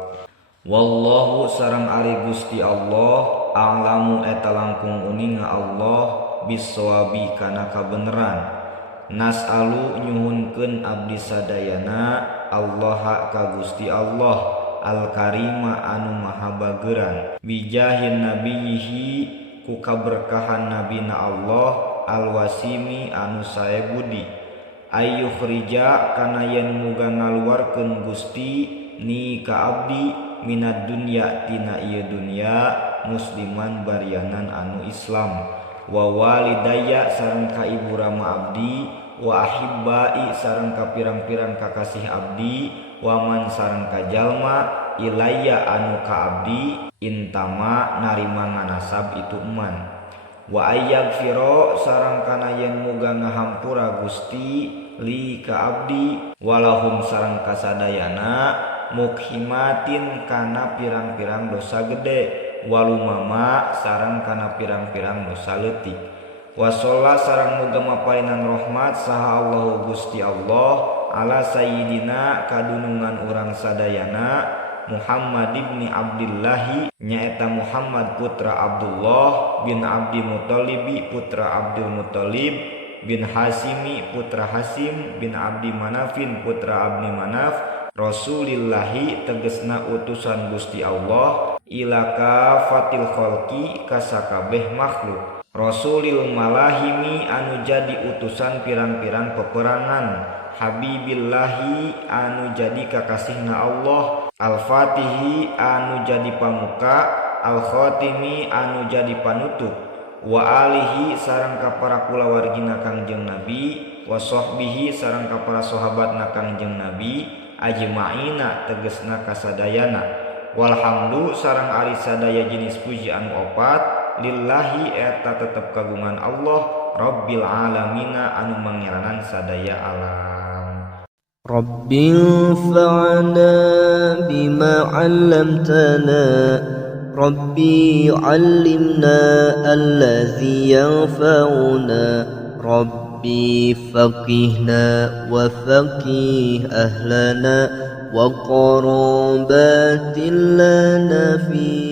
Wallahu sareng ari Gusti Allah a'lamu eta langkung uninga Allah bissawabi kana kabeneran. Nas'alu nyuhunkeun abdi sadayana Allah ka Gusti Allah al-karima anu maha bageuran bijahin nabiyihi ku kaberkahan nabina Allah al-wasimi anu sae budi ayyukhrija kana yen muga ngaluarkeun Gusti ni ka abdi minad dunya tina ieu dunya musliman barianan anu Islam wa walidayya sareng ka ibu rama abdi wa ahibbai sareng ka pirang-pirang kakasih abdi wa man sareng ka jalma ilayya anu ka abdi intama narima nganasab itu eman wa ayyagfiro sareng kana yen muga ngahampura Gusti li ka abdi walahum sareng ka sadayana mukhimatin kana pirang-pirang dosa gede walumama sareng kana pirang-pirang dosa leutik wasolla sareng muga mapalinan rahmat saha Allahu Gusti Allah ala sayyidina kadunungan urang sadayana Muhammad ibni Abdillahi nyaeta Muhammad putra Abdullah bin Abdi Muttalibi putra Abdul Muttalib bin Hasimi putra Hasim bin Abdi Manafin putra Abdi Manaf Rasulillahi tegesna utusan Gusti Allah ilaka fatil khalqi kasakabeh makhluk Rasulil malahimi anu jadi utusan pirang-pirang peperangan Habibillahi anu jadi kakasihna Allah Al-Fatihi anu jadi pamuka Al-Khatimi anu jadi panutup wa alihi sareng ka para kulawargina Kangjeng Nabi wa sahbihi sareng ka para sahabatna Kangjeng Nabi ajma'ina tegesna kasadayana walhamdu sareng ari sadaya jenis puji anu opat lillahi eta tetep kagungan Allah Rabbil alamina anu mangiranan sadaya alam. Rabbil fa'na bima 'allamtana Rabbi 'allimna allazi yanfa'una Rabbi faqihna wa faqih ahlana wa qarabatin lana fi